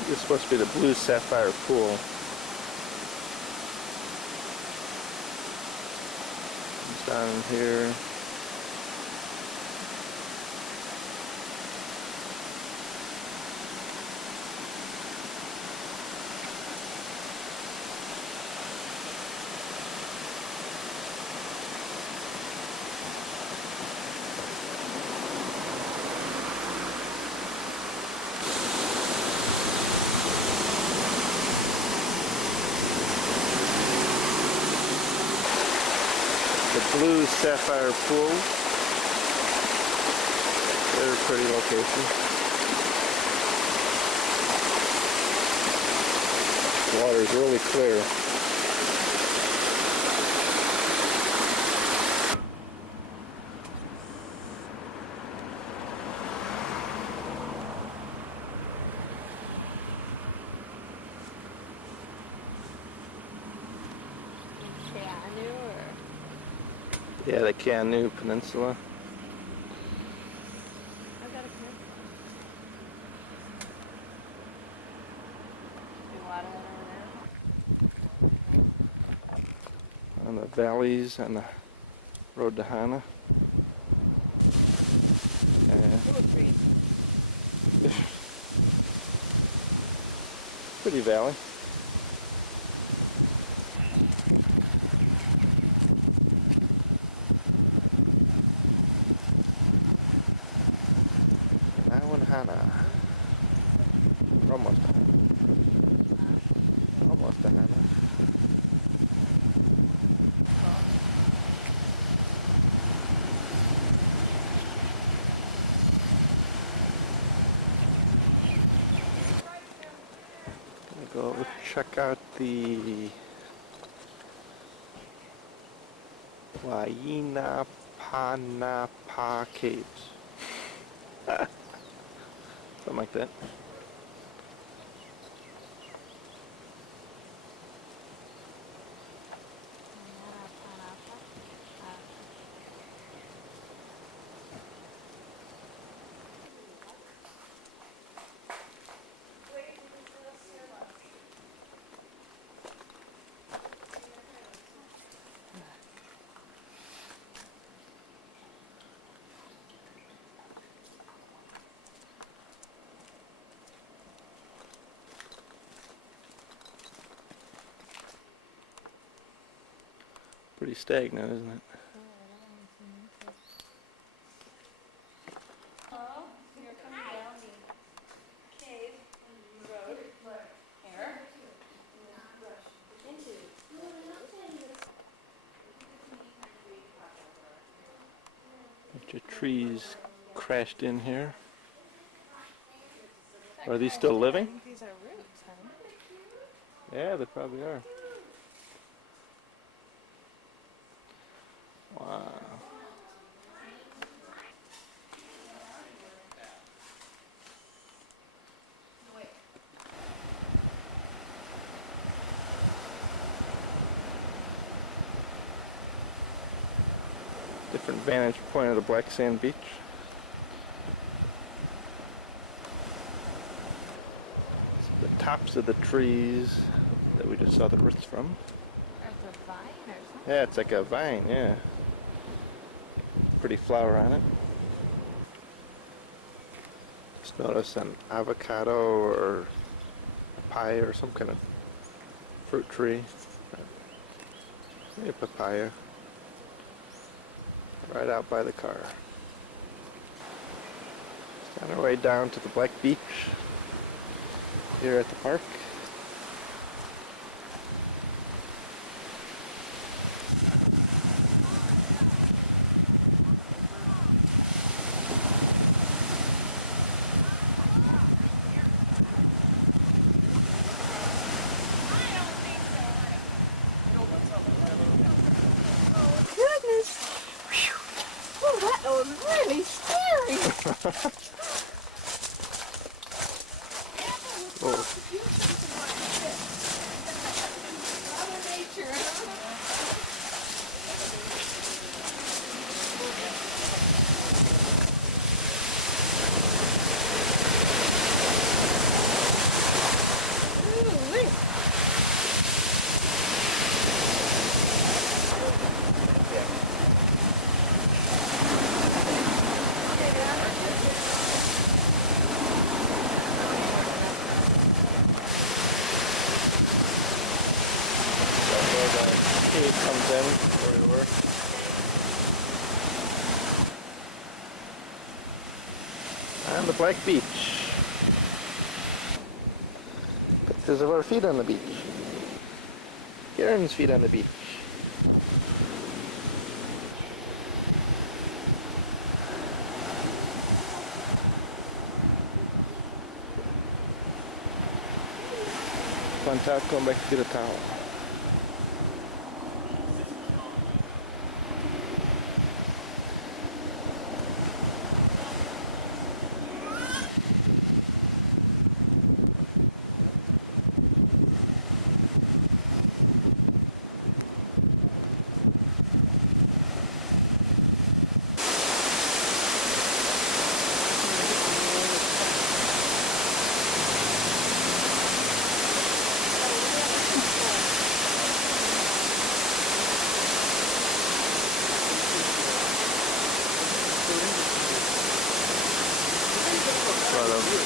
This is supposed to be the blue sapphire pool. It's down in here. The blue sapphire pool. Very pretty location. The water is really clear. Yeah, the Keanu Peninsula. I've got a peninsula. We water that over there. On the valleys on the road to Hana. Ooh, tree. Pretty valley. Now in Hana. We're almost to Hana. Almost to Hana. Go check out the Wainapanapa caves. Something like that. Pretty stagnant, isn't it? Oh, you're coming down the cave road here into Bunch of trees crashed in here. Are these still I living? think these are roots, honey. Yeah, they probably are. Wow. Different vantage point of the black sand beach. The tops of the trees that we just saw the roots from. There's a vine or something. Yeah, it's like a vine, yeah. Pretty flower on it. Just notice an avocado or papaya or some kind of fruit tree. Maybe a papaya. Right out by the car. Just on our way down to the Black Beach here at the park. Oh, that was really scary. Oh. Comes in where we were. On the Black Beach. Pictures of our feet on the beach. Karen's feet on the beach. Fun top going back to get a towel.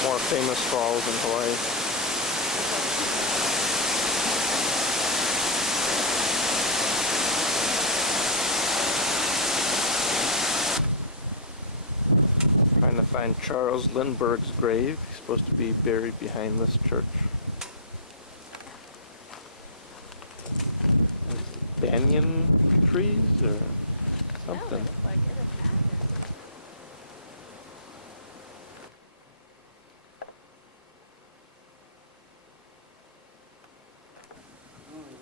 more famous falls in Hawaii. Trying to find Charles Lindbergh's grave. He's supposed to be buried behind this church. Banyan trees or something. Look like it is massive.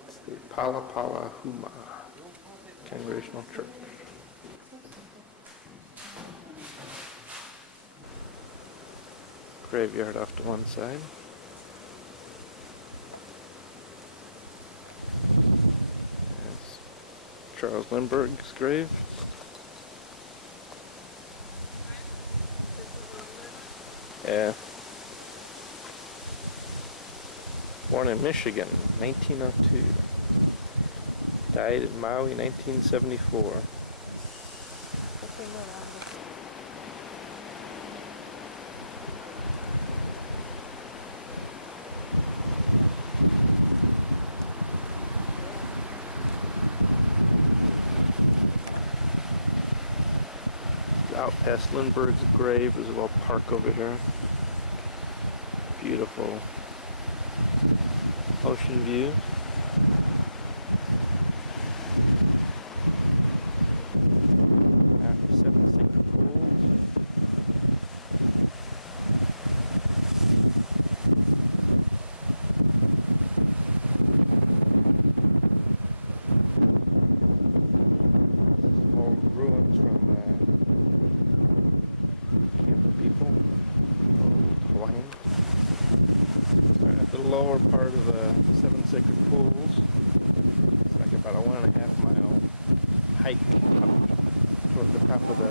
It's the Palapala Huma Congregational Church. Graveyard off to one side. That's Charles Lindbergh's grave. Yeah. Born in Michigan, 1902. Died in Maui, 1974. Out past Lindbergh's grave. There's a little park over here. Beautiful ocean view. Lower part of the 7 sacred pools. It's like about a 1.5 mile hike up toward the top of the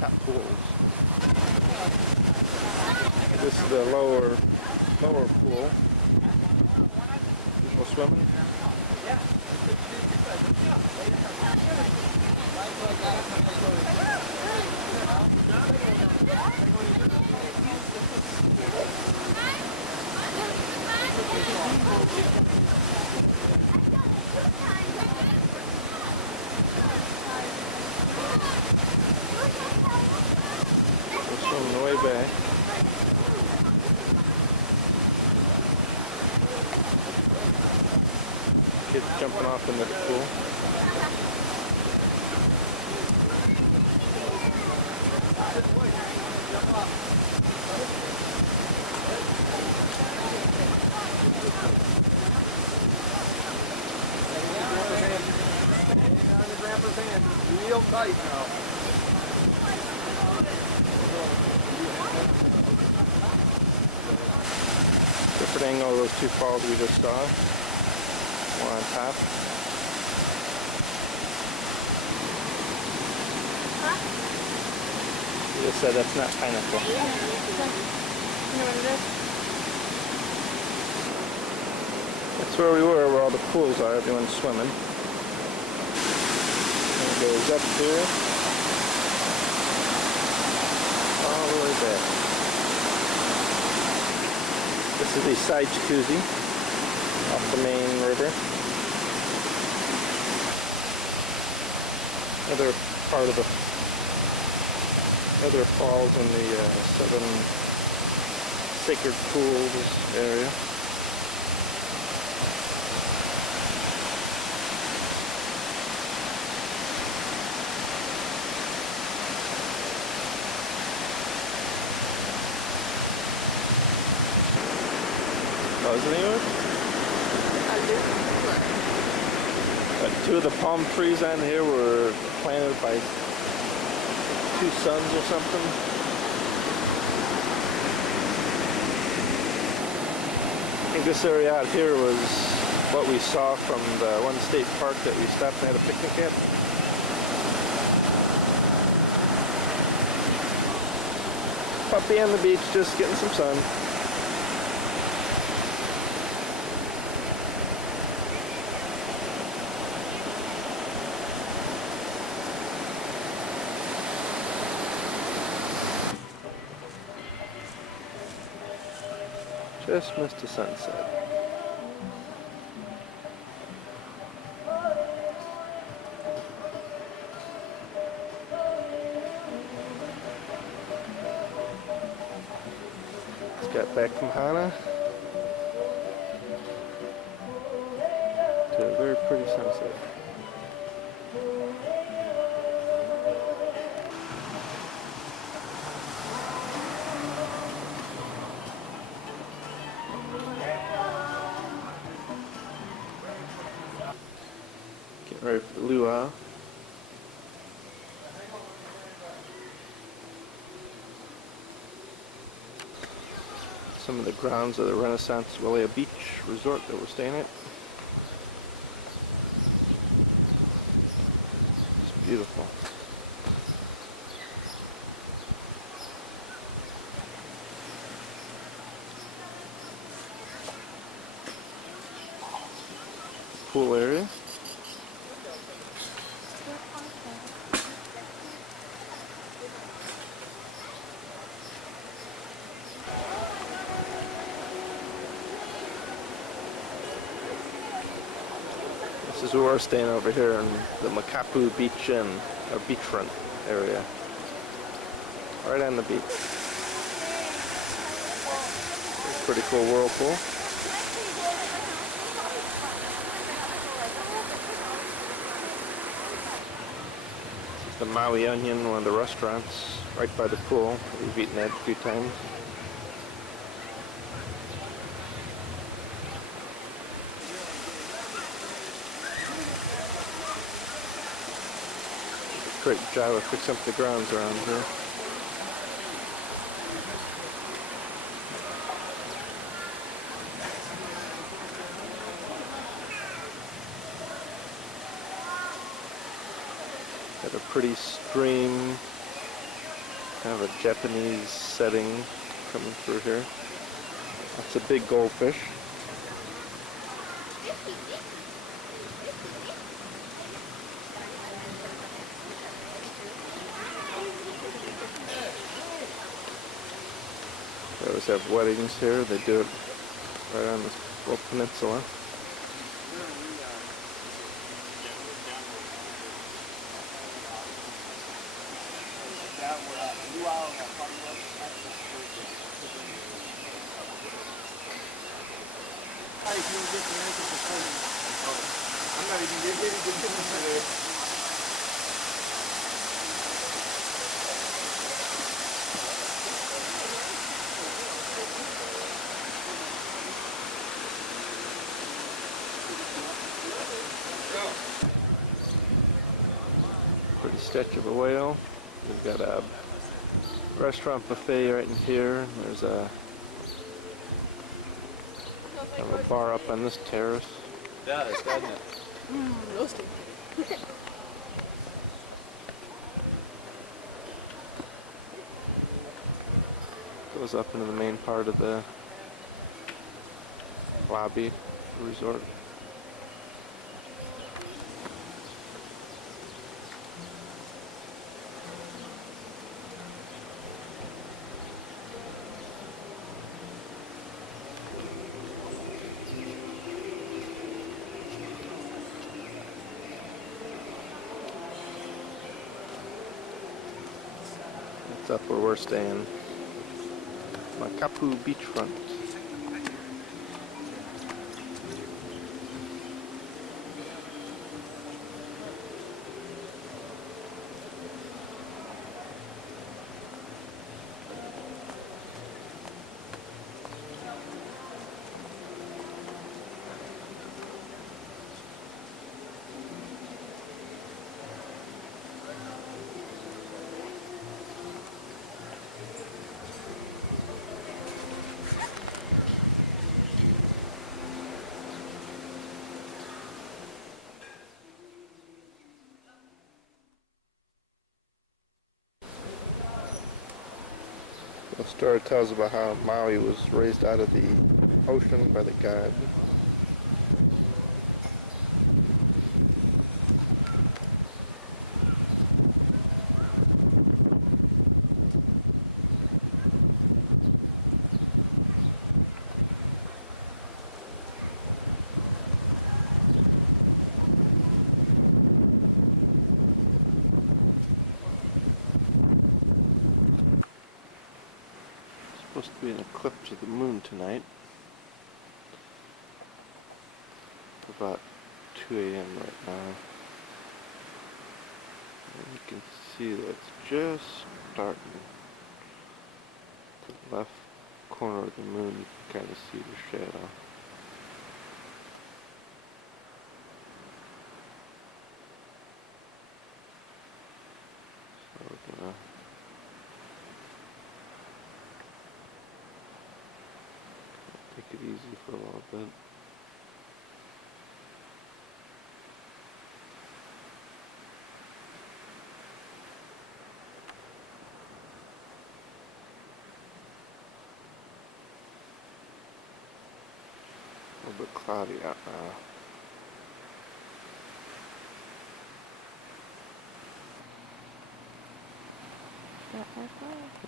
top pools. This is the lower pool. People swimming. Swimming way back. Kids jumping off into the pool. Real tight now. Different angle of those two falls we just saw. One on top. Huh? You just said that's not pineapple. You know what it is? That's where we were all the pools are. Everyone's swimming. And it goes up to all the way back. This is the side jacuzzi off the main river. Another part of the other falls in the 7 sacred pools area. Oh, is it anywhere? Two of the palm trees on here were planted by 2 sons or something. I think this area out here was what we saw from the one state park that we stopped and had a picnic at. Puppy on the beach just getting some sun. Just missed the sunset. Just got back from Hana to a very pretty sunset. Getting ready for the luau. Some of the grounds of the Renaissance Wailea Beach resort that we're staying at. It's beautiful. Pool area. This is where we're staying over here in the Makapu Beach Inn, or beachfront area. Right on the beach. It's a pretty cool whirlpool. This is the Maui Onion, one of the restaurants right by the pool. We've eaten at a few times. Great job of fixing up the grounds around here. Got a pretty stream, kind of a Japanese setting coming through here. That's a big goldfish. They always have weddings here. They do it right on this little peninsula. Pretty statue of a whale. We've got a restaurant buffet right in here. There's a kind of a bar up on this terrace. Does, doesn't it? Roasting. Goes up into the main part of the lobby resort. That's up where we're staying. Makapu beachfront. The story tells about how Maui was raised out of the ocean by the god. Supposed to be an eclipse of the moon tonight. About 2 a.m. right now. And you can see that it's just starting. The left corner of the moon, you can kind of see the shadow. So we're gonna take it easy for a little bit. A little bit cloudy out now.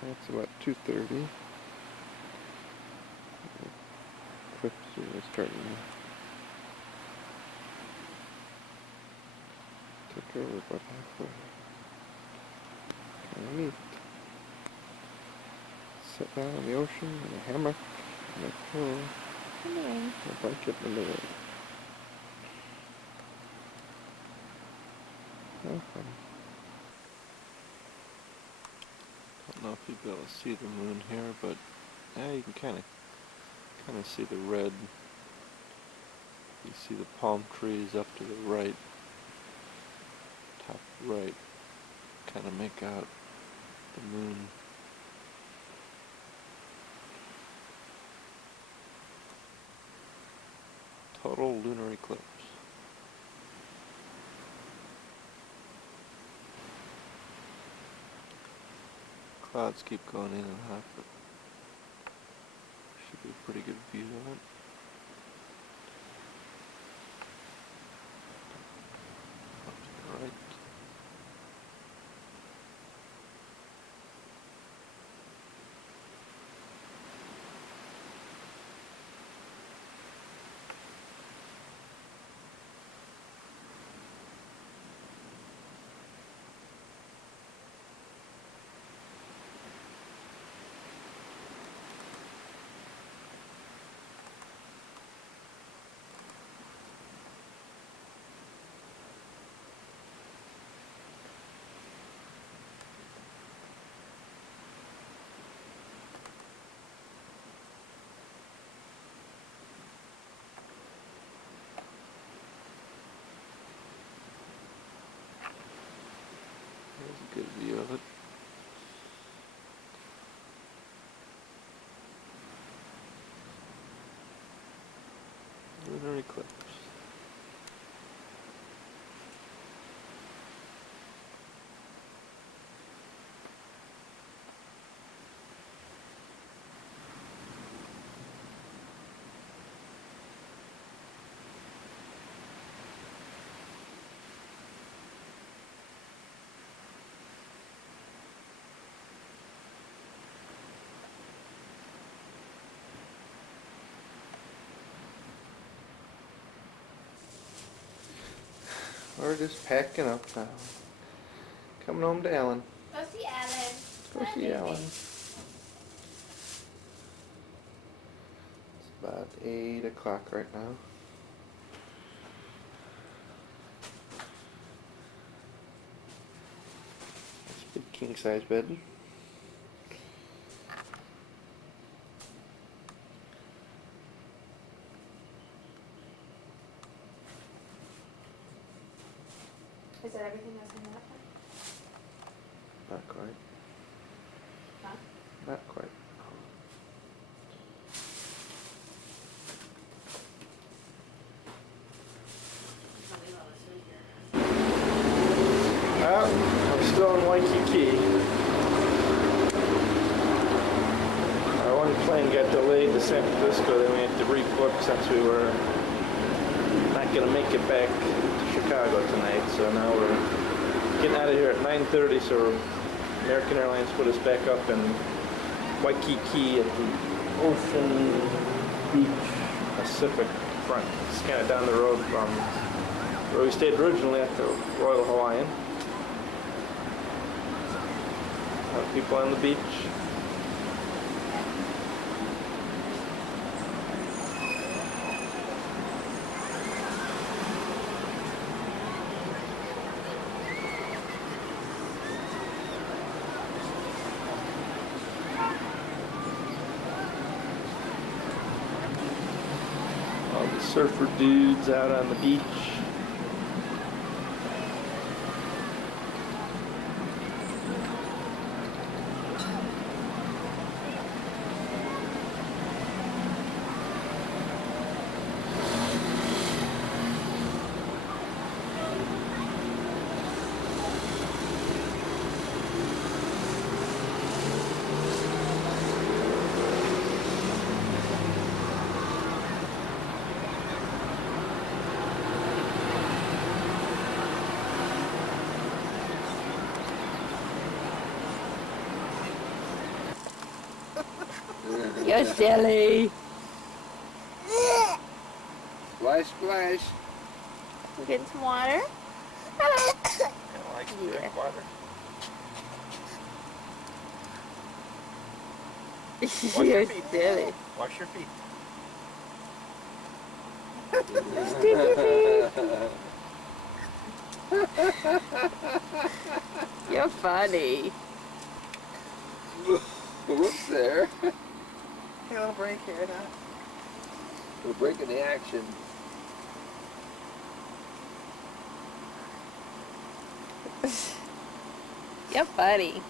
That's about 2:30. Eclipse is starting to take over about halfway. Kind of neat. Sit down on the ocean in a hammock and a pillow. A blanket in the middle. Have fun. Don't know if you'll be able to see the moon here, but you can kind of see the red. You see the palm trees up to the right, top right, kind of make out the moon. Total lunar eclipse. Clouds keep going in and out, but should be a pretty good view of it. Up to the right. There's a good view of it. Lunar eclipse. We're just packing up now. Coming home to Ellen. Go see Alan. Let's go see Ellen. It's about 8 o'clock right now. That's a big king size bed. Is that everything that's in that? Not quite. Huh? Not quite. We're still in Waikiki. Our one plane got delayed to San Francisco, then we had to rebook since we were not going to make it back to Chicago tonight. So now we're getting out of here at 9:30, so American Airlines put us back up in Waikiki at the Ocean Beach Pacific front. It's kind of down the road from where we stayed originally at the Royal Hawaiian. A lot of people on the beach. All the surfer dudes out on the beach. You're silly. Splash, splash. You getting some water? Hello. I like to Yeah. drink water. You're silly. Wash your feet. You're funny. Whoops there. Take a little break here now. We're breaking the action. You're funny.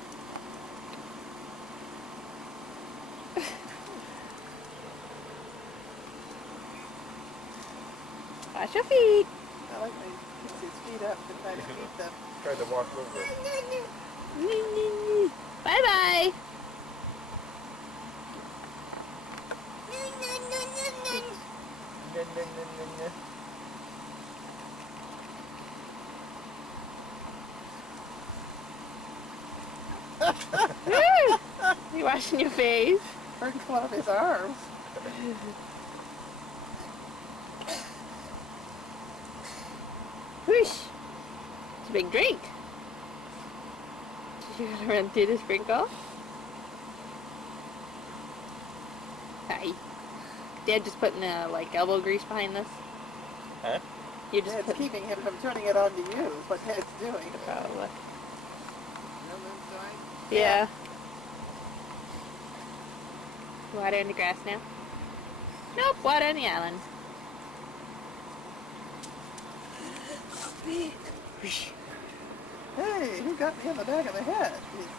Wash your feet. I like when he picks his feet up and try to keep them. Try to walk over it. Bye bye. You washing your face? Hurting one of his arms. Whoosh. It's a big drink. You gotta run through the sprinkle. Hi. Dad just putting like elbow grease behind this. Huh? You're just It's putting keeping him from turning it on to you, is what Dad's doing. probably. Yeah. Water in the grass now? Nope, water on the island. Hey, who got me in the back of the head? He said.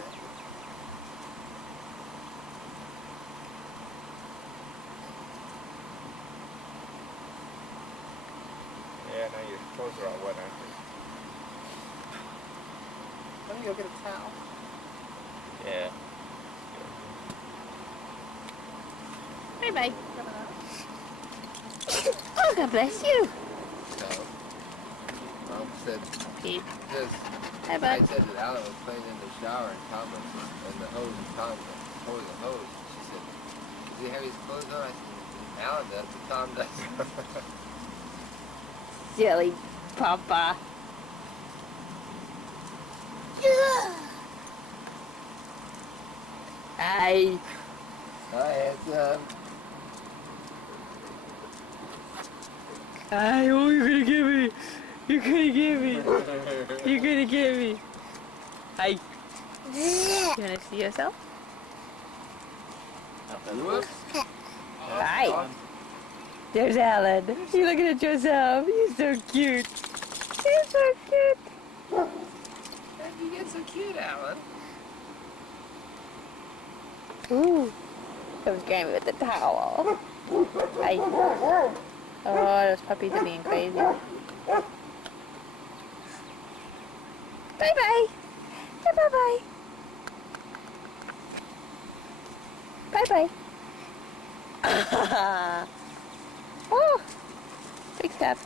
Yeah, now your clothes are all wet, aren't Let me go get a towel. they? Yeah. Bye bye. Oh, God bless you. So, Mom said, Pete. this. Hi, I bud. said that Alan was playing in the shower and Tom was, and the hose and Tom was holding the hose. She said, does he have his clothes on? I said, Alan does, but Tom doesn't. Silly Papa. Hi. Hi, handsome. Hi, oh, you're gonna get me. You're gonna get me. You're gonna get me. Hi. You wanna see yourself? Whoops. Hi. There's Alan. You're looking at yourself. You're so cute. You're so cute. How'd you get so cute, Alan? Ooh. Comes Grammy with the towel. Hi. Oh, those puppies are being crazy. Bye-bye. Bye-bye. Bye-bye. Oh, big step.